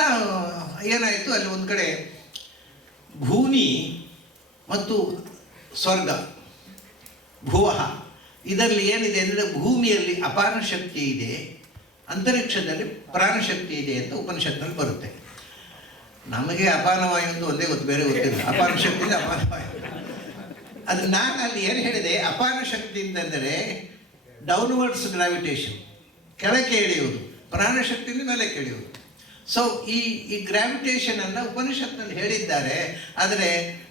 ನಾವು ಏನಾಯಿತು, ಅಲ್ಲಿ ಒಂದು ಕಡೆ ಭೂಮಿ ಮತ್ತು ಸ್ವರ್ಗ ಭುವಃ ಇದರಲ್ಲಿ ಏನಿದೆ ಅಂದರೆ ಭೂಮಿಯಲ್ಲಿ ಅಪಾರ ಶಕ್ತಿ ಇದೆ, ಅಂತರಿಕ್ಷದಲ್ಲಿ ಪ್ರಾಣಶಕ್ತಿ ಇದೆ ಅಂತ ಉಪನಿಷತ್ನಲ್ಲಿ ಬರುತ್ತೆ. ನಮಗೆ ಅಪಾನವಾಯು ಅಂತ ಒಂದೇ ಗೊತ್ತು, ಬೇರೆ ಗೊತ್ತಿಲ್ಲ. ಅಪಾನ ಶಕ್ತಿ ಇದೆ, ಅಪಾನವಾಯು. ಅದು ನಾನು ಅಲ್ಲಿ ಏನು ಹೇಳಿದೆ, ಅಪಾನ ಶಕ್ತಿ ಅಂತಂದರೆ ಡೌನ್ವರ್ಡ್ಸ್ ಗ್ರಾವಿಟೇಷನ್, ಕೆಳಕ್ಕೆ ಎಳೆಯುವುದು, ಪ್ರಾಣಶಕ್ತಿಯಿಂದ ಮೇಲೆ ಕೆಳೆಯುವುದು. ಸೊ ಈ ಗ್ರಾವಿಟೇಷನನ್ನು ಉಪನಿಷತ್ನಲ್ಲಿ ಹೇಳಿದ್ದಾರೆ. ಆದರೆ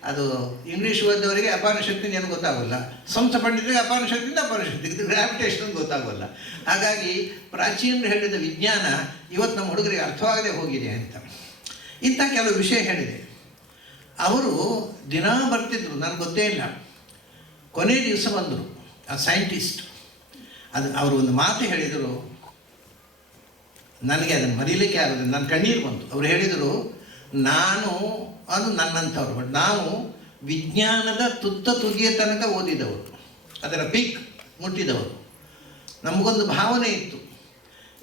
ಅದು ಇಂಗ್ಲೀಷ್ ಓದೋರಿಗೆ ಅಪಾನ ಶಕ್ತಿ ಏನು ಗೊತ್ತಾಗೋಲ್ಲ, ಸಂಸ್ಥ ಪಂಡಿತರಿಗೆ ಅಪಾನ ಶಕ್ತಿಯಿಂದ ಅಪಾನ ಶಕ್ತಿ, ಇದು ಗ್ರಾವಿಟೇಷನ್ ಗೊತ್ತಾಗೋಲ್ಲ. ಹಾಗಾಗಿ ಪ್ರಾಚೀನರು ಹೇಳಿದ ವಿಜ್ಞಾನ ಇವತ್ತು ನಮ್ಮ ಹುಡುಗರಿಗೆ ಅರ್ಥವಾಗದೆ ಹೋಗಿದೆ ಅಂತ. ಇಂಥ ಕೆಲವು ವಿಷಯ ಹೇಳಿದೆ. ಅವರು ದಿನ ಬರ್ತಿದ್ರು, ನನಗೆ ಗೊತ್ತೇ ಇಲ್ಲ. ಕೊನೆ ದಿವಸ ಬಂದರು ಆ ಸೈಂಟಿಸ್ಟ್. ಅವರು ಒಂದು ಮಾತು ಹೇಳಿದರು, ನನಗೆ ಅದನ್ನು ಮರೀಲಿಕ್ಕೆ ಆಗೋದಿಲ್ಲ, ನನ್ನ ಕಣ್ಣೀರು ಬಂತು. ಅವ್ರು ಹೇಳಿದರು, ನಾನು ಅದು ನನ್ನಂಥವ್ರು, ಬಟ್ ನಾವು ವಿಜ್ಞಾನದ ತುದಿಯ ತನಕ ಓದಿದವರು, ಅದರ ಪೀಕ್ ಮುಟ್ಟಿದವರು. ನಮಗೊಂದು ಭಾವನೆ ಇತ್ತು,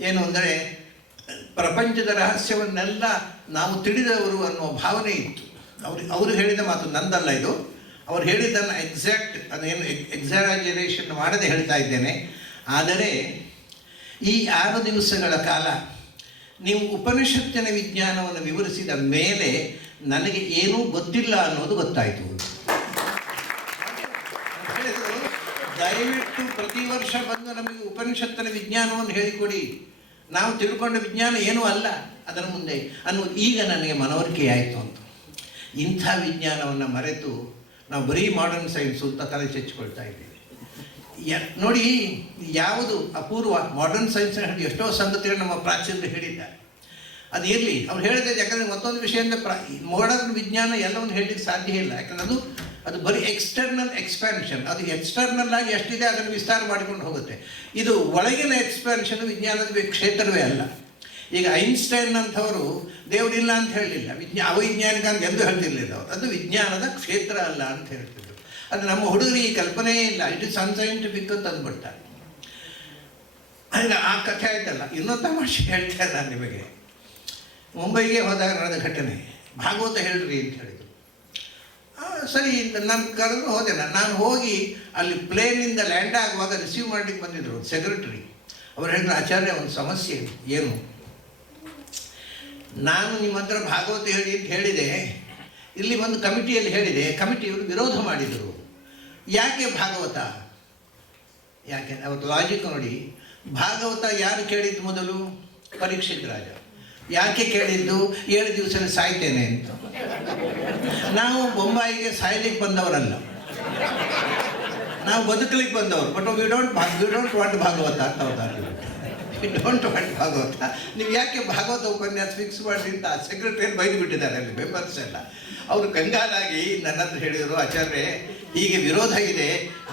ಏನು ಅಂದರೆ ಪ್ರಪಂಚದ ರಹಸ್ಯವನ್ನೆಲ್ಲ ನಾವು ತಿಳಿದವರು ಅನ್ನುವ ಭಾವನೆ ಇತ್ತು. ಅವರು ಹೇಳಿದ ಮಾತು ನಂದಲ್ಲ ಇದು, ಅವ್ರು ಹೇಳಿದ್ದನ್ನು ಎಕ್ಸಾಕ್ಟ್, ಅದೇನು ಎಕ್ಸಾಜರೇಷನ್ ಮಾಡದೆ ಹೇಳ್ತಾ ಇದ್ದೇನೆ. ಆದರೆ ಈ 6 ದಿವಸಗಳ ಕಾಲ ನೀವು ಉಪನಿಷತ್ತಿನ ವಿಜ್ಞಾನವನ್ನು ವಿವರಿಸಿದ ಮೇಲೆ ನನಗೆ ಏನೂ ಗೊತ್ತಿಲ್ಲ ಅನ್ನೋದು ಗೊತ್ತಾಯಿತು. ಹೇಳಿದರು, ದಯವಿಟ್ಟು ಪ್ರತಿ ವರ್ಷ ಬಂದು ನಮಗೆ ಉಪನಿಷತ್ತಿನ ವಿಜ್ಞಾನವನ್ನು ಹೇಳಿಕೊಡಿ, ನಾವು ತಿಳ್ಕೊಂಡ ವಿಜ್ಞಾನ ಏನೂ ಅಲ್ಲ ಅದರ ಮುಂದೆ ಅನ್ನೋದು ಈಗ ನನಗೆ ಮನವರಿಕೆ ಆಯಿತು ಅಂತ. ಇಂಥ ವಿಜ್ಞಾನವನ್ನು ಮರೆತು ನಾವು ಬರೀ ಮಾಡರ್ನ್ ಸೈನ್ಸು ಅಂತ ತಲೆ ಚೆಚ್ಚಿಕೊಳ್ತಾ ಇದ್ದೀವಿ. ನೋಡಿ, ಯಾವುದು ಅಪೂರ್ವ ಮಾಡರ್ನ್ ಸೈನ್ಸ್ ಎಷ್ಟೋ ಸಂಗತಿಗಳು ನಮ್ಮ ಪ್ರಾಚೀನರು ಹೇಳಿದ್ದಾರೆ. ಅದು ಇರಲಿ, ಅವ್ರು ಹೇಳಿದೆ. ಯಾಕಂದರೆ ಮತ್ತೊಂದು ವಿಷಯ ಅಂದರೆ ಮಾಡರ್ನ್ ವಿಜ್ಞಾನ ಎಲ್ಲವನ್ನು ಹೇಳಲಿಕ್ಕೆ ಸಾಧ್ಯ ಇಲ್ಲ. ಯಾಕಂದರೆ ಅದು ಬರೀ ಎಕ್ಸ್ಟರ್ನಲ್ ಎಕ್ಸ್ಪ್ಯಾನ್ಷನ್, ಅದು ಎಕ್ಸ್ಟರ್ನಲ್ ಆಗಿ ಎಷ್ಟಿದೆ ಅದನ್ನು ವಿಸ್ತಾರ ಮಾಡಿಕೊಂಡು ಹೋಗುತ್ತೆ. ಇದು ಒಳಗಿನ ಎಕ್ಸ್ಪ್ಯಾನ್ಷನ್ ವಿಜ್ಞಾನದ ಕ್ಷೇತ್ರವೇ ಅಲ್ಲ. ಈಗ ಐನ್ಸ್ಟೈನ್ ಅಂಥವರು ದೇವರಿಲ್ಲ ಅಂತ ಹೇಳಲಿಲ್ಲ, ಅವೈಜ್ಞಾನಿಕ ಅಂತ ಎಂದು ಹೇಳ್ತಿರ್ಲಿಲ್ಲ ಅವರು. ಅದು ವಿಜ್ಞಾನದ ಕ್ಷೇತ್ರ ಅಲ್ಲ ಅಂತ ಹೇಳ್ತಿದ್ರು. ಅದು ನಮ್ಮ ಹುಡುಗರು ಈ ಕಲ್ಪನೆಯೇ ಇಲ್ಲ, ಇಟ್ ಇಸ್ ಅನ್ಸೈಂಟಿಫಿಕ್ ಅಂತ ಅಂದ್ಬಿಡ್ತಾರೆ. ಅಂದರೆ ಆ ಕಥೆ ಆಯ್ತಲ್ಲ. ಇನ್ನೊಂದು ತಮಾಷೆ ಹೇಳ್ತೇನೆ ನಾನು ನಿಮಗೆ. ಮುಂಬೈಗೆ ಹೋದಾಗ ನಡೆದ ಘಟನೆ. ಭಾಗವತ ಹೇಳ್ರಿ ಅಂತ ಹೇಳಿದರು. ಸರಿ ಅಂತ ನಾನು ಕರೆದು ಹೋದೆ. ನಾನು ಹೋಗಿ ಅಲ್ಲಿ ಪ್ಲೇನಿಂದ ಲ್ಯಾಂಡ್ ಆಗುವಾಗ ರಿಸೀವ್ ಮಾಡಲಿಕ್ಕೆ ಬಂದಿದ್ದರು ಸೆಕ್ರೆಟರಿ. ಅವ್ರು ಹೇಳಿದ್ರು, ಆಚಾರ್ಯ ಒಂದು ಸಮಸ್ಯೆ. ಏನು? ನಾನು ನಿಮ್ಮ ಹತ್ರ ಭಾಗವತ ಹೇಳಿ ಅಂತ ಹೇಳಿದೆ, ಇಲ್ಲಿ ಒಂದು ಕಮಿಟಿಯಲ್ಲಿ ಹೇಳಿದೆ, ಕಮಿಟಿಯವರು ವಿರೋಧ ಮಾಡಿದರು. ಯಾಕೆ ಭಾಗವತ? ಯಾಕೆ? ಅವತ್ತು ಲಾಜಿಕ್ ನೋಡಿ. ಭಾಗವತ ಯಾರು ಕೇಳಿದ್ದು ಮೊದಲು? ಪರೀಕ್ಷಿತ್ ರಾಜ. ಯಾಕೆ ಕೇಳಿದ್ದು? 7 ದಿವಸದಲ್ಲಿ ಸಾಯ್ತೇನೆ ಅಂತ. ನಾವು ಬೊಂಬಾಯಿಗೆ ಸಾಯ್ಲಿಕ್ಕೆ ಬಂದವರಲ್ಲ, ನಾವು ಬದುಕಲಿಕ್ಕೆ ಬಂದವರು. But we don't want Bhagavata ಅಂತ ಹೋದಾರೆ. We don't want Bhagavata. ನೀವು ಯಾಕೆ ಭಾಗವತ ಉಪನ್ಯಾಸ ಫಿಕ್ಸ್ ಮಾಡಿ ಅಂತ ಸೆಕ್ರೆಟರಿಯಲ್ಲಿ ಬೈದು ಬಿಟ್ಟಿದ್ದಾರೆ ಅಲ್ಲಿ ಮೆಂಬರ್ಸ್ ಎಲ್ಲ. ಅವರು ಕಂಗಾಲಾಗಿ ನನ್ನ ಹತ್ರ ಹೇಳಿದರು, ಆಚಾರ್ಯ ಹೀಗೆ ವಿರೋಧ ಇದೆ,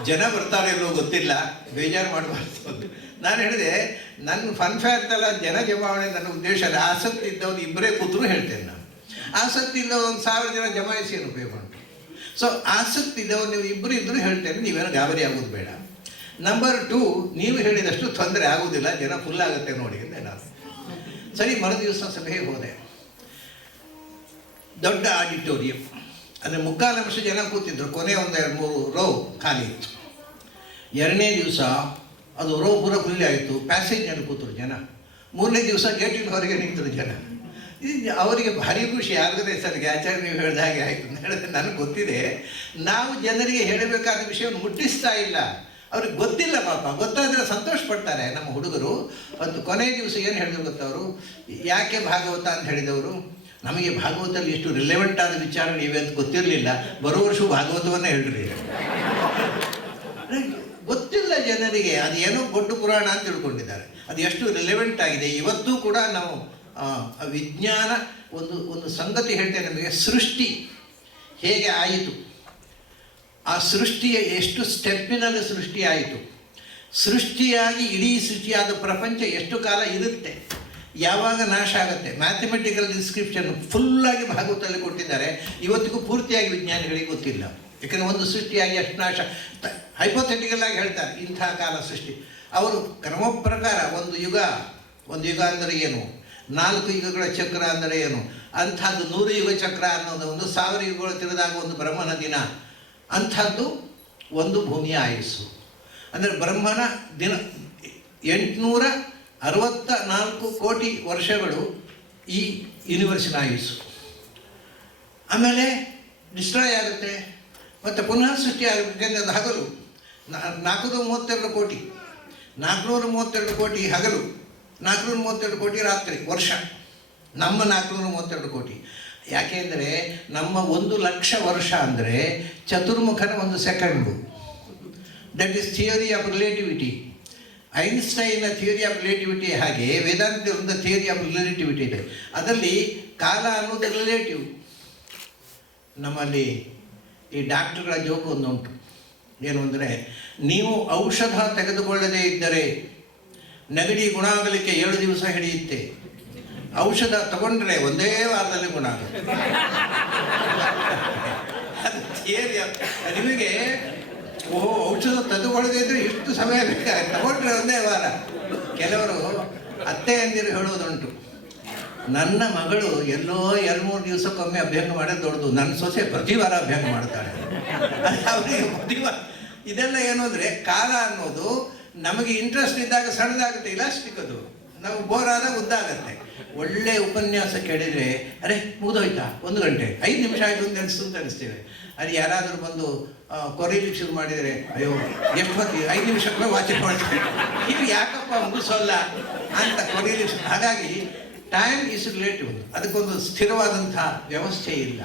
ಜನ ಬರ್ತಾರೆ ಎಲ್ಲೋ ಗೊತ್ತಿಲ್ಲ, ಬೇಜಾರು ಮಾಡಬಾರ್ದು ಅಂತ. ನಾನು ಹೇಳಿದೆ, ನನ್ನ ಫನ್ ಫ್ಯಾಕ್ಟಲ್ಲ ಜನ ಜಮಾವಣೆ ನನ್ನ ಉದ್ದೇಶ ಅಲ್ಲ. ಆಸಕ್ತಿ ಇದ್ದವ್ರು ಇಬ್ಬರೇ ಕೂತರು ಹೇಳ್ತೇನೆ ನಾನು. ಆಸಕ್ತಿ ಇದ್ದವ್ರು 1000 ಜನ ಜಮಾಯಿಸಿ ಏನು ಉಪಯೋಗ ಉಂಟು? ಸೊ ಆಸಕ್ತಿ ಇದ್ದವ್ರು ನೀವು ಇಬ್ಬರು ಇದ್ದರೂ ಹೇಳ್ತೇನೆ, ನೀವೇನೋ ಗಾಬರಿ ಆಗೋದು ಬೇಡ. ನಂಬರ್ 2, ನೀವು ಹೇಳಿದಷ್ಟು ತೊಂದರೆ ಆಗುವುದಿಲ್ಲ, ಜನ ಫುಲ್ ಆಗುತ್ತೆ ನೋಡಿ ಅಂದೆ ನಾನು. ಸರಿ, ಮರುದಿವಸ ಸಭೆಗೆ ಹೋದೆ. ದೊಡ್ಡ ಆಡಿಟೋರಿಯಂ, ಅಂದರೆ 3/4 ನಿಮಿಷ ಜನ ಕೂತಿದ್ರು. ಕೊನೆ 1-2-3 ರೋ ಖಾಲಿ ಇತ್ತು. 2ನೇ ದಿವಸ ಅದು ರೋ ಪೂರ ಫುಲ್ ಆಯಿತು. ಪ್ಯಾಸೇಜ್ನಲ್ಲಿ ಕೂತರು ಜನ. 3ನೇ ದಿವಸ ಗೇಟಿನ ಹೊರಗೆ ನಿಂತರು ಜನ. ಅವರಿಗೆ ಭಾರಿ ಖುಷಿ. ಆಗದೆ ಸರಿಗೆ ಆಚಾರ್ಯ ನೀವು ಹೇಳಿದ ಹಾಗೆ ಆಯಿತು ಅಂತ ಹೇಳಿದ್ರೆ, ನನಗೆ ಗೊತ್ತಿದೆ ನಾವು ಜನರಿಗೆ ಹೇಳಬೇಕಾದ ವಿಷಯವನ್ನು ಮುಟ್ಟಿಸ್ತಾ ಇಲ್ಲ. ಅವ್ರಿಗೆ ಗೊತ್ತಿಲ್ಲ ಪಾಪ. ಗೊತ್ತಾದರೆ ಸಂತೋಷ ಪಡ್ತಾರೆ ನಮ್ಮ ಹುಡುಗರು. ಮತ್ತು ಕೊನೆ ದಿವಸ ಏನು ಹೇಳಿದ್ರು ಗೊತ್ತವರು? ಯಾಕೆ ಭಾಗವತ ಅಂತ ಹೇಳಿದವರು, ನಮಗೆ ಭಾಗವತದಲ್ಲಿ ಎಷ್ಟು ರಿಲೆವೆಂಟ್ ಆದ ವಿಚಾರ ನೀವೇ ಅಂತ ಗೊತ್ತಿರಲಿಲ್ಲ, ಬರೋ ವರ್ಷವೂ ಭಾಗವತವನ್ನೇ ಹೇಳ್ರಿ. ಗೊತ್ತಿಲ್ಲ ಜನರಿಗೆ, ಅದು ಏನೋ ದೊಡ್ಡ ಪುರಾಣ ಅಂತ ತಿಳ್ಕೊಂಡಿದ್ದಾರೆ. ಅದು ಎಷ್ಟು ರಿಲೆವೆಂಟ್ ಆಗಿದೆ. ಇವತ್ತೂ ಕೂಡ ನಾವು ವಿಜ್ಞಾನ ಒಂದು ಸಂಗತಿ ಹೇಳ್ತೇನೆ ನಮಗೆ. ಸೃಷ್ಟಿ ಹೇಗೆ ಆಯಿತು, ಆ ಸೃಷ್ಟಿಯ ಎಷ್ಟು ಸ್ಟೆಪ್ಪಿನಲ್ಲಿ ಸೃಷ್ಟಿ ಆಯಿತು, ಸೃಷ್ಟಿಯಾಗಿ ಇಡೀ ಸೃಷ್ಟಿಯಾದ ಪ್ರಪಂಚ ಎಷ್ಟು ಕಾಲ ಇರುತ್ತೆ, ಯಾವಾಗ ನಾಶ ಆಗುತ್ತೆ, ಮ್ಯಾಥಮೆಟಿಕಲ್ ಡಿಸ್ಕ್ರಿಪ್ಷನ್ ಫುಲ್ಲಾಗಿ ಭಾಗವತದಲ್ಲಿ ಕೊಟ್ಟಿದ್ದಾರೆ. ಇವತ್ತಿಗೂ ಪೂರ್ತಿಯಾಗಿ ವಿಜ್ಞಾನಿಗಳಿಗೆ ಗೊತ್ತಿಲ್ಲ. ಯಾಕಂದರೆ ಒಂದು ಸೃಷ್ಟಿಯಾಗಿ ಅಷ್ಟು ನಾಶ ಹೈಪೋಥೆಟಿಕಲ್ ಆಗಿ ಹೇಳ್ತಾರೆ, ಇಂಥ ಕಾಲ ಸೃಷ್ಟಿ. ಅವರು ಕ್ರಮ ಪ್ರಕಾರ ಒಂದು ಯುಗ ಅಂದರೆ ಏನು, 4 ಯುಗಗಳ ಚಕ್ರ ಅಂದರೆ ಏನು, ಅಂಥದ್ದು 100 ಯುಗ ಚಕ್ರ ಅನ್ನೋದು ಒಂದು 1000 ಯುಗಗಳು ತಿರುದಾಗ ಒಂದು ಬ್ರಹ್ಮನ ದಿನ, ಅಂಥದ್ದು ಒಂದು ಭೂಮಿಯ ಆಯುಸ್ಸು. ಅಂದರೆ ಬ್ರಹ್ಮನ ದಿನ 864 ಕೋಟಿ ವರ್ಷಗಳು ಈ ಯೂನಿವರ್ಸಿನ ಆಯುಸ್ಸು. ಆಮೇಲೆ ಡಿಸ್ಟ್ರಾಯ್ ಆಗುತ್ತೆ, ಮತ್ತು ಪುನಃ ಸೃಷ್ಟಿ ಆಗುತ್ತೆ. ಅದು ಹಗಲು 432 ಕೋಟಿ, 432 ಕೋಟಿ ಹಗಲು, 432 ಕೋಟಿ ರಾತ್ರಿ, ವರ್ಷ ನಮ್ಮ 432 ಕೋಟಿ. ಯಾಕೆಂದರೆ ನಮ್ಮ 1,00,000 ವರ್ಷ ಅಂದರೆ ಚತುರ್ಮುಖನ 1 second. That is theory of relativity. ಐನ್ಸ್ಟೈನ್ನ ಥಿಯರಿ ಆಫ್ ರಿಲೇಟಿವಿಟಿ ಹಾಗೆ ವೇದಾಂತದ ಒಂದು ಥಿಯರಿ ಆಫ್ ರಿಲೇಟಿವಿಟಿ ಇದೆ. ಅದರಲ್ಲಿ ಕಾಲ ಅನ್ನೋದು ರಿಲೇಟಿವ್. ನಮ್ಮಲ್ಲಿ ಈ ಡಾಕ್ಟ್ರುಗಳ ಜೋಕು ಒಂದುಂಟು, ಏನು ಅಂದರೆ, ನೀವು ಔಷಧ ತೆಗೆದುಕೊಳ್ಳದೇ ಇದ್ದರೆ ನೆಗಡಿ ಗುಣ ಆಗಲಿಕ್ಕೆ 7 ದಿವಸ ಹಿಡಿಯುತ್ತೆ, ಔಷಧ ತಗೊಂಡ್ರೆ ಒಂದೇ ವಾರದಲ್ಲಿ ಗುಣ ಆಗುತ್ತೆ. ಅದು ಥಿಯರಿ. ನಿಮಗೆ ಔಷಧ ತೆಗೆದುಕೊಳ್ಳದೇ ಇದ್ರೆ ಇಷ್ಟು ಸಮಯ ಬೇಕಾಗುತ್ತೆ, ತಗೊಂಡ್ರೆ ಒಂದೇ ವಾರ. ಕೆಲವರು ಅತ್ತೆಯಂದಿರು ಹೇಳೋದುಂಟು, ನನ್ನ ಮಗಳು ಎಲ್ಲೋ 2-3 ದಿವಸಕ್ಕೊಮ್ಮೆ ಅಭ್ಯಂಗ ಮಾಡೋದು ದೊಡ್ಡದು, ನನ್ನ ಸೊಸೆ ಪ್ರತಿ ವಾರ ಅಭ್ಯಂಗ ಮಾಡ್ತಾಳೆ. ಅವರಿಗೆ ಪ್ರತಿ ವಾರ. ಇದೆಲ್ಲ ಏನು ಅಂದರೆ, ಕಾಲ ಅನ್ನೋದು ನಮಗೆ ಇಂಟ್ರೆಸ್ಟ್ ಇದ್ದಾಗ ಸಣ್ಣದಾಗುತ್ತೆ, ಇಲಾಸ್ಟಿಕ್. ಅದು ನಮಗೆ ಬೋರ್ ಆದಾಗ ಉದ್ದಾಗತ್ತೆ. ಒಳ್ಳೆ ಉಪನ್ಯಾಸ ಕೇಳಿದರೆ ಅರೆ ಮುಗಿದೋಯ್ತಾ 1 ಗಂಟೆ 5 ನಿಮಿಷ ಆಯಿತು ಅಂತ ಅನಿಸ್ತೇವೆ. ಅದು ಯಾರಾದರೂ ಬಂದು ಕೊರೀಲಿಕ್ಕೆ ಶುರು ಮಾಡಿದರೆ, ಅಯ್ಯೋ ಎಷ್ಟು ಹೊತ್ತು 5 ನಿಮಿಷಕ್ಕೆ ವಾಚ್ ಮಾಡ್ತೀವಿ, ಇದು ಯಾಕಪ್ಪ ಮುಗಿಸೋಲ್ಲ ಅಂತ ಕೊರೀಲಿಕ್ಕೆ. ಹಾಗಾಗಿ ಟೈಮ್ ಈಸ್ ರಿಲೇಟಿವ್. ಅದಕ್ಕೊಂದು ಸ್ಥಿರವಾದಂಥ ವ್ಯವಸ್ಥೆ ಇಲ್ಲ.